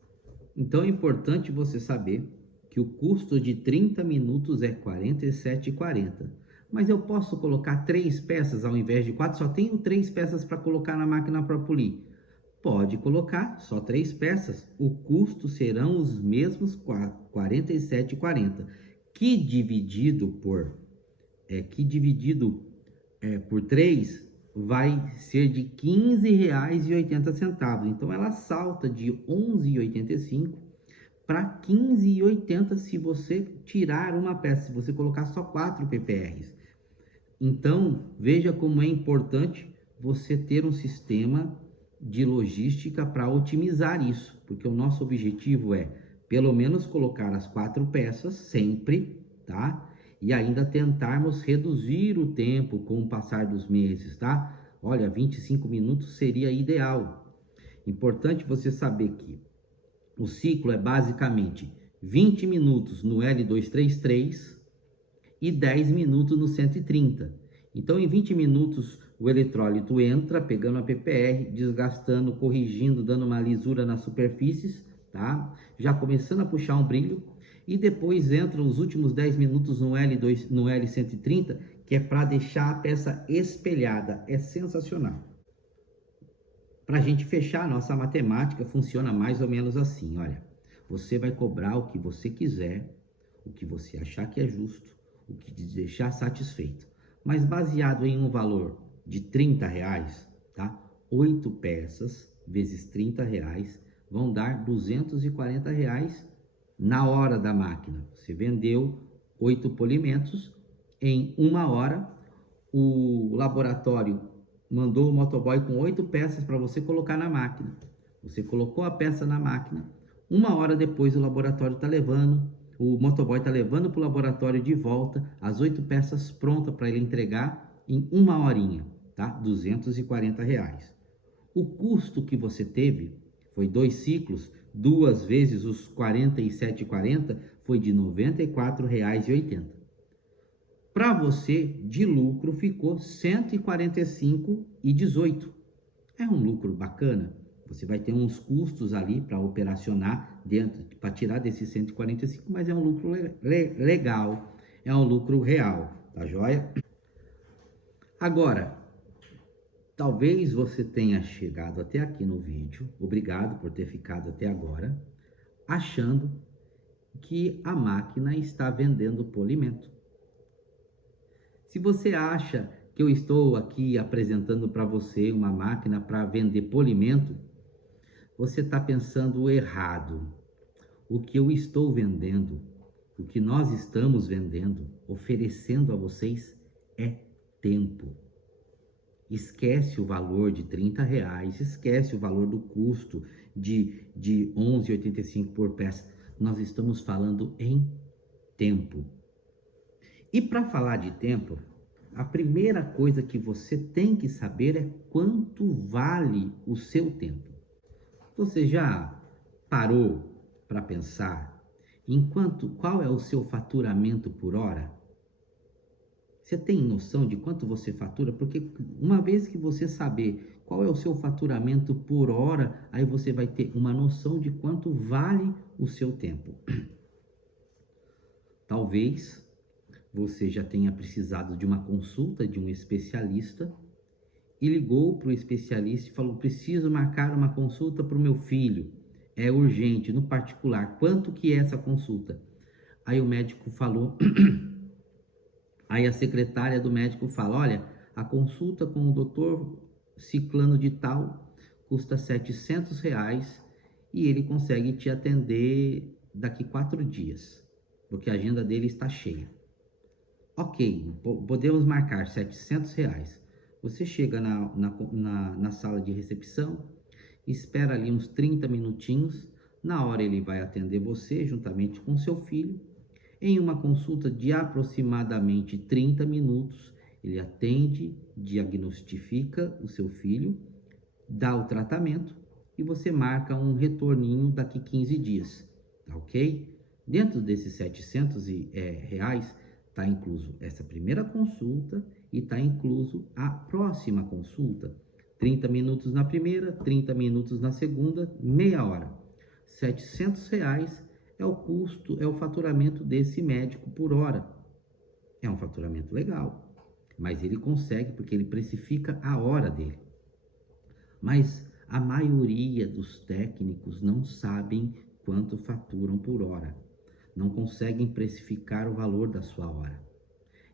Então é importante você saber que o custo de 30 minutos é R$ 47,40. Mas eu posso colocar 3 peças ao invés de 4? Só tenho 3 peças para colocar na máquina para polir. Pode colocar só 3 peças. O custo serão os mesmos R$ 47,40. Que dividido por 3 vai ser de R$ 15,80. Então ela salta de 11,85 para 15,80 se você tirar uma peça, se você colocar só 4 PPRs. Então, veja como é importante você ter um sistema de logística para otimizar isso, porque o nosso objetivo é, pelo menos, colocar as 4 peças sempre, tá? E ainda tentarmos reduzir o tempo com o passar dos meses, tá? Olha, 25 minutos seria ideal. Importante você saber que o ciclo é basicamente 20 minutos no L233 e 10 minutos no 130. Então, em 20 minutos, o eletrólito entra, pegando a PPR, desgastando, corrigindo, dando uma lisura nas superfícies, tá? Já começando a puxar um brilho. E depois entra os últimos 10 minutos no L130, que é para deixar a peça espelhada. É sensacional. Para a gente fechar, a nossa matemática funciona mais ou menos assim, olha. Você vai cobrar o que você quiser, o que você achar que é justo, o que te deixar satisfeito. Mas baseado em um valor de R$ 30, tá? 8 peças vezes R$ 30 vão dar R$ 240 na hora da máquina. Você vendeu 8 polimentos, em 1 hora o laboratório mandou o motoboy com 8 peças para você colocar na máquina. Você colocou a peça na máquina, 1 hora depois o laboratório está levando, o motoboy está levando para o laboratório de volta as 8 peças prontas para ele entregar em 1 horinha, tá? R$ 240. O custo que você teve foi 2 ciclos, 2 vezes os R$ 47,40, foi de R$ 94,80. Para você, de lucro, ficou R$ 145,18. É um lucro bacana. Você vai ter uns custos ali para operacionar dentro, para tirar desses 145, mas é um lucro legal, é um lucro real, tá joia? Agora, talvez você tenha chegado até aqui no vídeo, obrigado por ter ficado até agora, achando que a máquina está vendendo polimento. Se você acha que eu estou aqui apresentando para você uma máquina para vender polimento, você está pensando errado. O que eu estou vendendo, o que nós estamos vendendo, oferecendo a vocês é tempo. Esquece o valor de R$ 30, esquece o valor do custo de R$ 11,85 por peça. Nós estamos falando em tempo. E para falar de tempo, a primeira coisa que você tem que saber é quanto vale o seu tempo. Você já parou para pensar qual é o seu faturamento por hora? Você tem noção de quanto você fatura? Porque uma vez que você saber qual é o seu faturamento por hora, aí você vai ter uma noção de quanto vale o seu tempo. Talvez você já tenha precisado de uma consulta de um especialista e ligou para o especialista e falou: preciso marcar uma consulta para o meu filho, é urgente, no particular, quanto que é essa consulta? Aí o médico falou, aí a secretária do médico fala: olha, a consulta com o doutor ciclano de tal custa R$ 700 e ele consegue te atender daqui 4 dias, porque a agenda dele está cheia. Ok, podemos marcar R$ 700. Você chega na sala de recepção, espera ali uns 30 minutinhos. Na hora ele vai atender você juntamente com seu filho. Em uma consulta de aproximadamente 30 minutos, ele atende, diagnostica o seu filho, dá o tratamento e você marca um retorninho daqui 15 dias, tá ok? Dentro desses R$ 700 está incluso essa primeira consulta e está incluso a próxima consulta. 30 minutos na primeira, 30 minutos na segunda, meia hora. R$ 700 é o custo, é o faturamento desse médico por hora. É um faturamento legal, mas ele consegue porque ele precifica a hora dele. Mas a maioria dos técnicos não sabem quanto faturam por hora, não conseguem precificar o valor da sua hora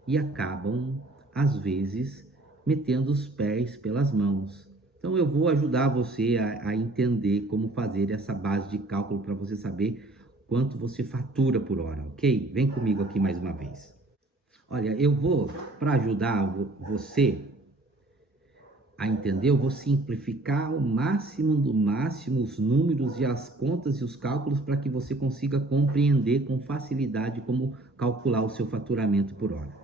e acabam, às vezes, metendo os pés pelas mãos. Então eu vou ajudar você a entender como fazer essa base de cálculo para você saber quanto você fatura por hora, ok? Vem comigo aqui mais uma vez. Olha, eu vou, para ajudar você a entender, eu vou simplificar o máximo do máximo os números e as contas e os cálculos para que você consiga compreender com facilidade como calcular o seu faturamento por hora.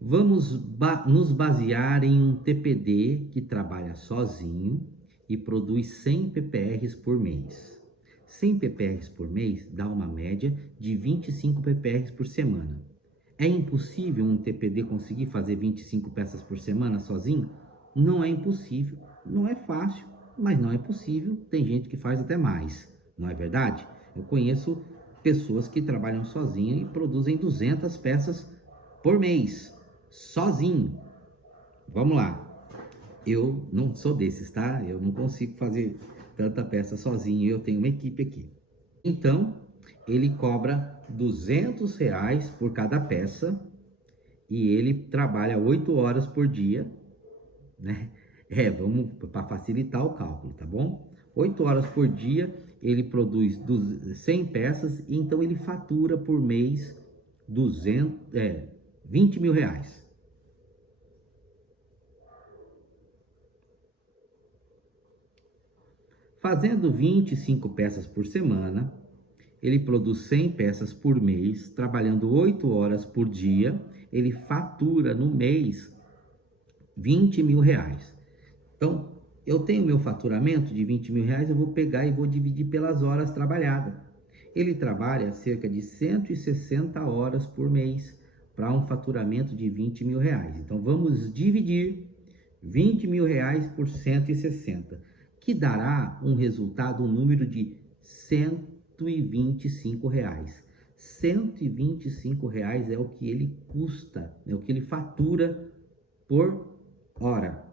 Vamos nos basear em um TPD que trabalha sozinho e produz 100 PPRs por mês. 100 PPRs por mês dá uma média de 25 PPRs por semana. É impossível um TPD conseguir fazer 25 peças por semana sozinho? Não é impossível, não é fácil, mas não é possível. Tem gente que faz até mais, não é verdade? Eu conheço pessoas que trabalham sozinhas e produzem 200 peças por mês, sozinho. Vamos lá. Eu não sou desses, tá? Eu não consigo fazer tanta peça sozinho, eu tenho uma equipe aqui. Então, ele cobra R$ 200 por cada peça e ele trabalha 8 horas por dia, né? Vamos para facilitar o cálculo, tá bom? 8 horas por dia, ele produz 100 peças, então ele fatura por mês 20 mil reais. Fazendo 25 peças por semana, ele produz 100 peças por mês, trabalhando 8 horas por dia, ele fatura no mês 20 mil reais. Então, eu tenho meu faturamento de 20 mil reais, eu vou pegar e vou dividir pelas horas trabalhadas. Ele trabalha cerca de 160 horas por mês para um faturamento de 20 mil reais. Então, vamos dividir 20 mil reais por 160, que dará um resultado, um número de 125 reais. 125 reais é o que ele custa, é o que ele fatura por hora.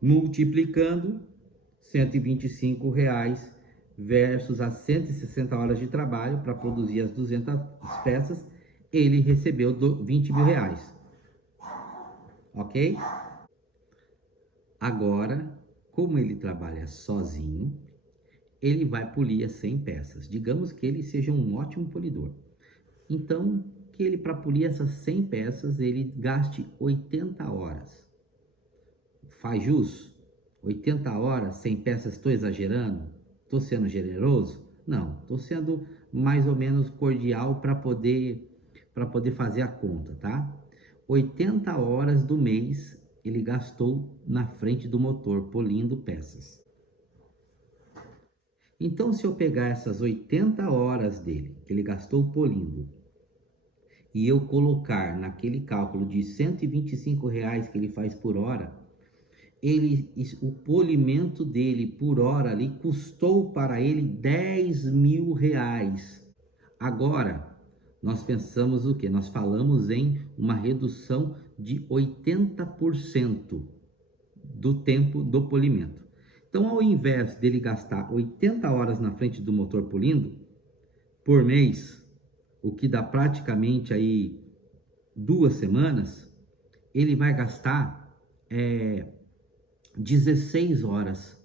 Multiplicando 125 reais versus as 160 horas de trabalho para produzir as 200 peças, ele recebeu 20 mil reais. Ok? Agora, como ele trabalha sozinho, ele vai polir as 100 peças. Digamos que ele seja um ótimo polidor. Então, que ele, para polir essas 100 peças, ele gaste 80 horas. Faz jus? 80 horas, 100 peças, estou exagerando? Estou sendo generoso? Não, estou sendo mais ou menos cordial para poder fazer a conta, tá? 80 horas do mês ele gastou na frente do motor, polindo peças. Então, se eu pegar essas 80 horas dele, que ele gastou polindo, e eu colocar naquele cálculo de 125 reais que ele faz por hora, o polimento dele por hora ali custou para ele 10 mil reais. Agora, nós pensamos o que? Nós falamos em uma redução de 80% do tempo do polimento. Então, ao invés dele gastar 80 horas na frente do motor polindo por mês, o que dá praticamente aí 2 semanas, ele vai gastar 16 horas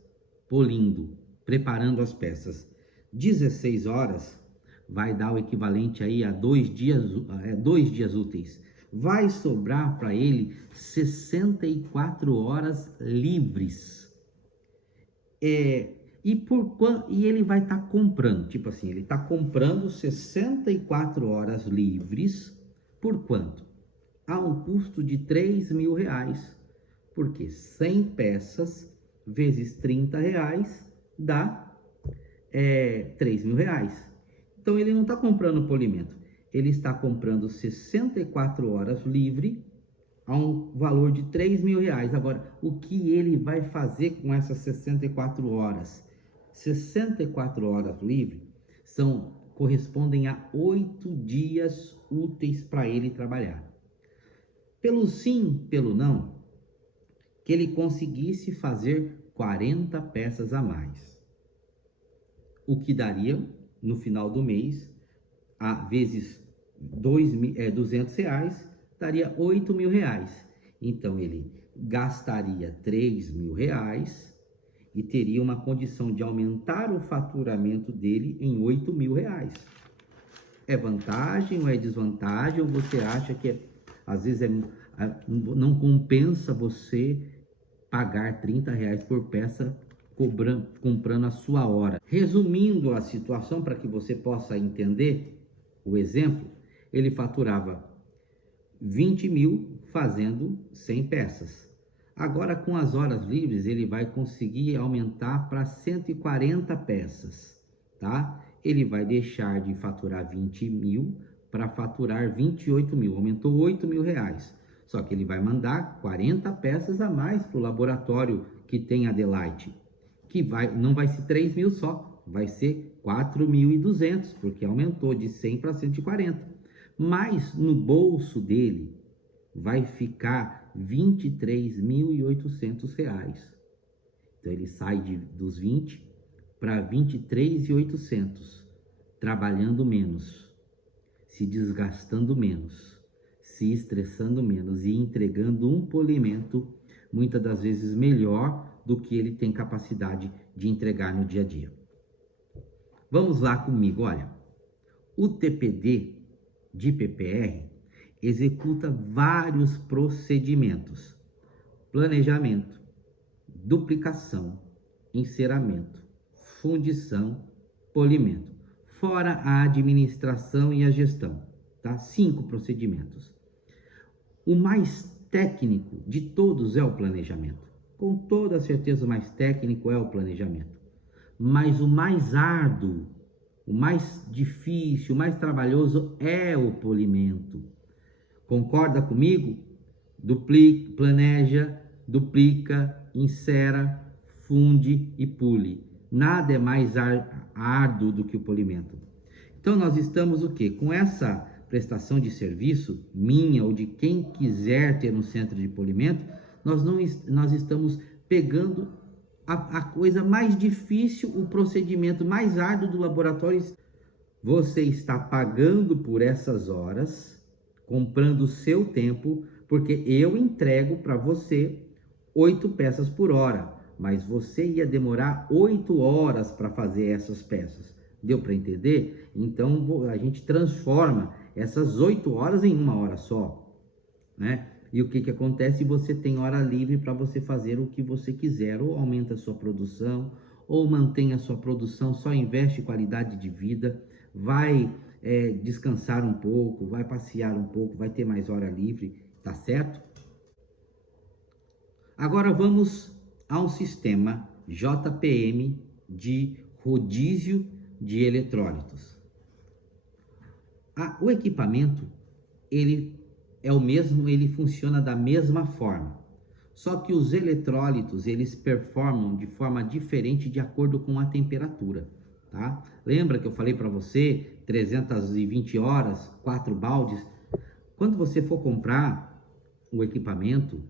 polindo, preparando as peças. 16 horas vai dar o equivalente aí a 2 dias úteis. Vai sobrar para ele 64 horas livres. E ele vai estar comprando, tipo assim, ele está comprando 64 horas livres por quanto? A um custo de R$ 3.000, porque 100 peças vezes R$ 30 dá R$ 3.000. Então ele não está comprando polimento, ele está comprando 64 horas livre a um valor de R$ 3.000. Agora, o que ele vai fazer com essas 64 horas? 64 horas livre correspondem a 8 dias úteis para ele trabalhar. Pelo sim, pelo não, que ele conseguisse fazer 40 peças a mais. O que daria, no final do mês, vezes R$ 200, daria R$ 8.000. Então, ele gastaria R$ 3.000 e teria uma condição de aumentar o faturamento dele em R$ 8.000. É vantagem ou é desvantagem? Ou você acha que às vezes não compensa você pagar R$ 30 por peça comprando a sua hora? Resumindo a situação para que você possa entender o exemplo, ele faturava 20.000 fazendo 100 peças. Agora, com as horas livres, ele vai conseguir aumentar para 140 peças, tá? Ele vai deixar de faturar 20.000 para faturar 28.000, aumentou R$ 8.000. Só que ele vai mandar 40 peças a mais para o laboratório que tem a Delight, que não vai ser 3.000 só, vai ser 4.200, porque aumentou de 100 para 140. Mas no bolso dele vai ficar R$ 23.800. Então ele sai dos 20 para 23.800, trabalhando menos, se desgastando menos, se estressando menos e entregando um polimento muitas das vezes melhor do que ele tem capacidade de entregar no dia a dia. Vamos lá comigo, olha. O TPD de PPR executa vários procedimentos: planejamento, duplicação, enceramento, fundição, polimento, fora a administração e a gestão, tá? 5 procedimentos. O mais técnico de todos é o planejamento. Com toda certeza, o mais técnico é o planejamento. Mas o mais árduo, o mais difícil, o mais trabalhoso é o polimento. Concorda comigo? Planeja, duplica, insera, funde e pule. Nada é mais árduo do que o polimento. Então nós estamos o quê? Com essa prestação de serviço minha ou de quem quiser ter um centro de polimento, nós estamos pegando a coisa mais difícil, o procedimento mais árduo do laboratório. Você está pagando por essas horas, comprando o seu tempo, porque eu entrego para você 8 peças por hora, mas você ia demorar 8 horas para fazer essas peças. Deu para entender? Então a gente transforma essas 8 horas em 1 hora só, né? E o que acontece? Você tem hora livre para você fazer o que você quiser, ou aumenta a sua produção, ou mantém a sua produção, só investe em qualidade de vida, vai descansar um pouco, vai passear um pouco, vai ter mais hora livre, tá certo? Agora vamos a um sistema JPM de rodízio de eletrólitos. O equipamento, ele é o mesmo, ele funciona da mesma forma. Só que os eletrólitos, eles performam de forma diferente de acordo com a temperatura, tá? Lembra que eu falei para você 320 horas, 4 baldes? Quando você for comprar o equipamento,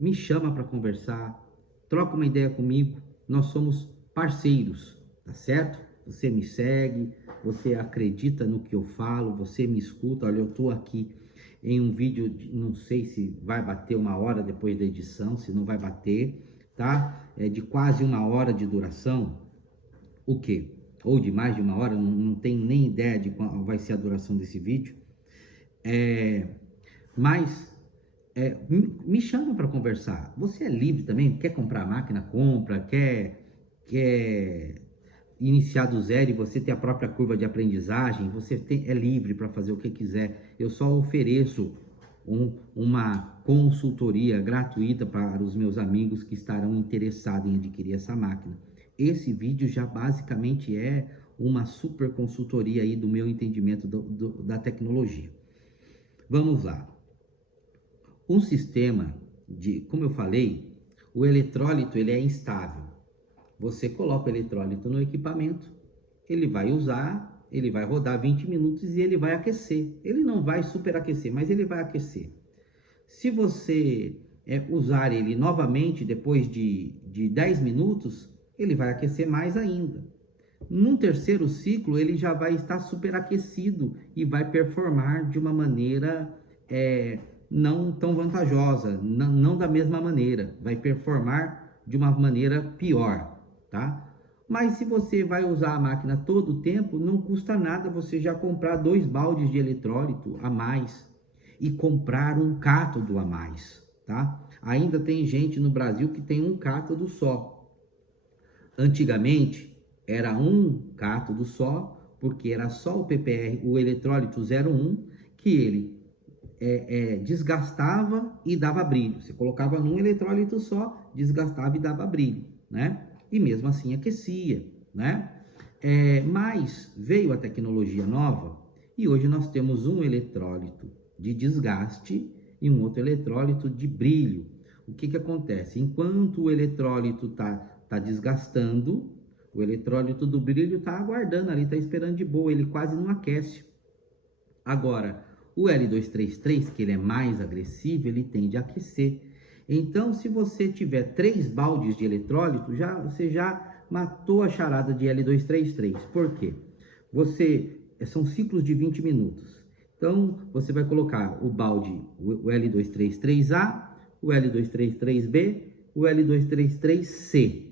me chama para conversar, troca uma ideia comigo, nós somos parceiros, tá certo? Você me segue, você acredita no que eu falo, você me escuta. Olha, eu tô aqui em um vídeo, não sei se vai bater 1 hora depois da edição, se não vai bater, tá? É de quase 1 hora de duração. O quê? ou de mais de uma hora, não tenho nem ideia de qual vai ser a duração desse vídeo. Mas me chama para conversar. Você é livre também? Quer comprar a máquina? Compra. Quer iniciar do zero e você ter a própria curva de aprendizagem? Você é livre para fazer o que quiser. Eu só ofereço uma consultoria gratuita para os meus amigos que estarão interessados em adquirir essa máquina. Esse vídeo já basicamente é uma super consultoria aí do meu entendimento da tecnologia. Vamos lá. Um sistema como eu falei, o eletrólito ele é instável. Você coloca o eletrólito no equipamento, ele vai usar, ele vai rodar 20 minutos e ele vai aquecer. Ele não vai superaquecer, mas ele vai aquecer. Se você usar ele novamente depois de 10 minutos, ele vai aquecer mais ainda. Num terceiro ciclo, ele já vai estar superaquecido e vai performar de uma maneira não tão vantajosa, não da mesma maneira, vai performar de uma maneira pior, tá? Mas se você vai usar a máquina todo o tempo, não custa nada você já comprar 2 baldes de eletrólito a mais e comprar um cátodo a mais, tá? Ainda tem gente no Brasil que tem um cátodo só. Antigamente era um cátodo só, porque era só o PPR, o eletrólito 01, que ele desgastava e dava brilho. Você colocava num eletrólito só, desgastava e dava brilho, né? E mesmo assim aquecia, né? Mas veio a tecnologia nova e hoje nós temos um eletrólito de desgaste e um outro eletrólito de brilho. O que acontece? Enquanto o eletrólito tá desgastando, o eletrólito do brilho está aguardando ali, está esperando de boa, ele quase não aquece. Agora, o L233, que ele é mais agressivo, ele tende a aquecer. Então, se você tiver 3 baldes de eletrólito, você já matou a charada de L233. Por quê? São ciclos de 20 minutos. Então, você vai colocar o balde, o L233A, o L233B, o L233C,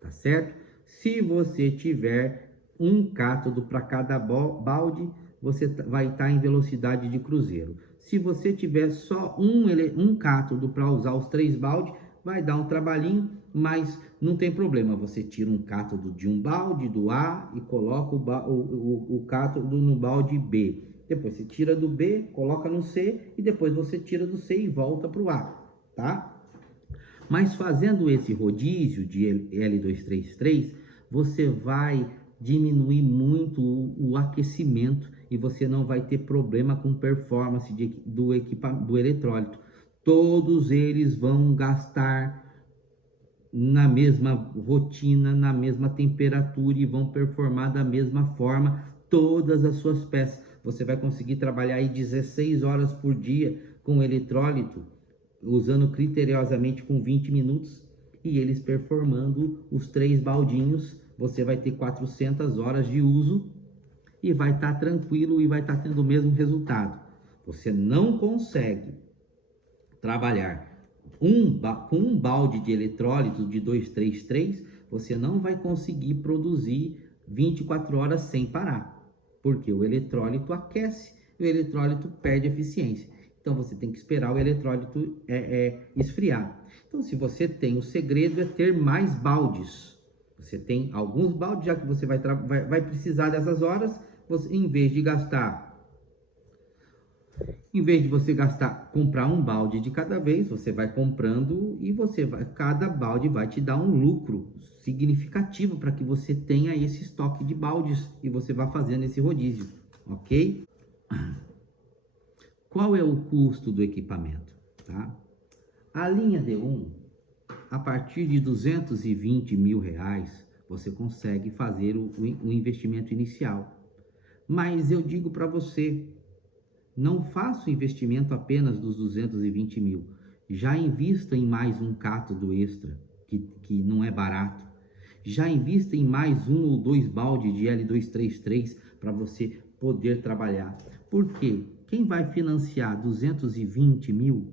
tá certo? Se você tiver um cátodo para cada balde, você vai estar em velocidade de cruzeiro. Se você tiver só um cátodo para usar os 3 baldes, vai dar um trabalhinho, mas não tem problema. Você tira um cátodo de um balde, do A, e coloca o cátodo no balde B. Depois você tira do B, coloca no C, e depois você tira do C e volta para o A, tá? Mas fazendo esse rodízio de L233, você vai diminuir muito o aquecimento e você não vai ter problema com performance do eletrólito. Todos eles vão gastar na mesma rotina, na mesma temperatura e vão performar da mesma forma todas as suas peças. Você vai conseguir trabalhar aí 16 horas por dia com eletrólito, usando criteriosamente com 20 minutos e eles performando os 3 baldinhos. Você vai ter 400 horas de uso e vai estar tranquilo e vai estar tendo o mesmo resultado. Você não consegue trabalhar com um balde de eletrólito de 233, você não vai conseguir produzir 24 horas sem parar, porque o eletrólito aquece e o eletrólito perde eficiência. Então você tem que esperar o eletrólito esfriar. Então, se você tem, o segredo é ter mais baldes. Você tem alguns baldes, já que você vai precisar dessas horas, você, em vez de você comprar um balde de cada vez, você vai comprando e cada balde vai te dar um lucro significativo para que você tenha esse estoque de baldes e você vá fazendo esse rodízio, ok? Qual é o custo do equipamento? Tá? A linha D1, a partir de R$220 mil, você consegue fazer o investimento inicial. Mas eu digo para você, não faça o investimento apenas dos 220 mil. Já invista em mais um cátodo extra, que não é barato. Já invista em mais 1 ou 2 baldes de L233 para você poder trabalhar. Por quê? Quem vai financiar 220 mil,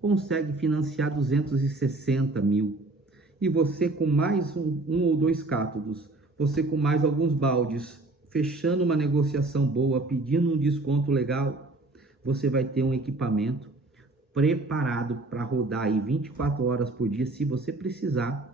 consegue financiar 260 mil. E você com mais um ou 2 cátodos, você com mais alguns baldes, fechando uma negociação boa, pedindo um desconto legal, você vai ter um equipamento preparado para rodar aí 24 horas por dia, se você precisar,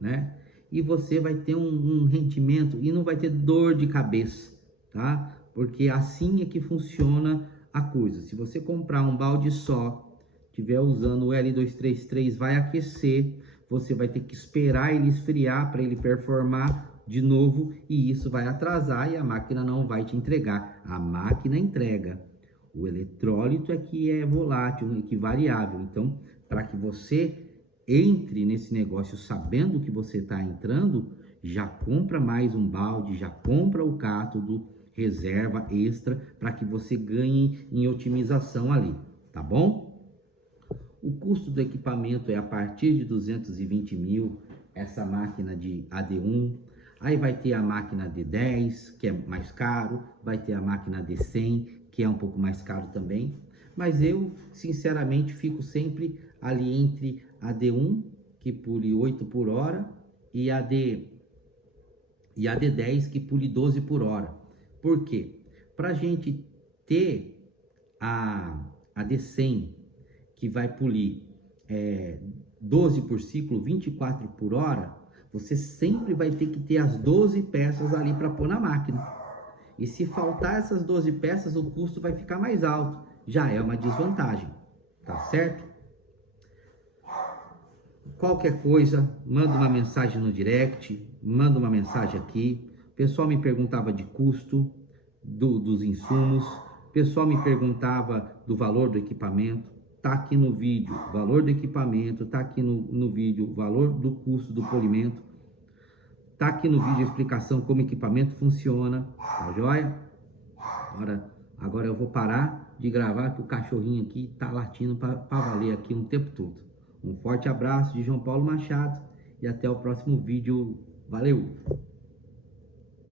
né? E você vai ter um rendimento e não vai ter dor de cabeça, tá? Porque assim é que funciona a coisa. Se você comprar um balde só, tiver usando o L233, vai aquecer, você vai ter que esperar ele esfriar para ele performar de novo, e isso vai atrasar e a máquina não vai te entregar. A máquina entrega. O eletrólito é que é volátil, é que variável. Então, para que você entre nesse negócio sabendo que você está entrando, já compra mais um balde, já compra o cátodo, reserva extra, para que você ganhe em otimização ali, tá bom? O custo do equipamento é a partir de 220 mil, essa máquina de AD1. Aí vai ter a máquina D10, que é mais caro, vai ter a máquina D100, que é um pouco mais caro também. Mas eu, sinceramente, fico sempre ali entre a D1, que pule 8 por hora, e a D10, que pule 12 por hora. Por quê? Para a gente ter a D100, que vai polir 12 por ciclo, 24 por hora, você sempre vai ter que ter as 12 peças ali para pôr na máquina. E se faltar essas 12 peças, o custo vai ficar mais alto. Já é uma desvantagem, tá certo? Qualquer coisa, manda uma mensagem no direct, manda uma mensagem aqui. O pessoal me perguntava de custo dos insumos, o pessoal me perguntava do valor do equipamento. Tá aqui no vídeo o valor do equipamento, tá aqui no vídeo o valor do custo do polimento, tá aqui no vídeo a explicação como o equipamento funciona, tá joia? Agora eu vou parar de gravar, que o cachorrinho aqui tá latindo para valer aqui um tempo todo. Um forte abraço de João Paulo Machado e até o próximo vídeo. Valeu!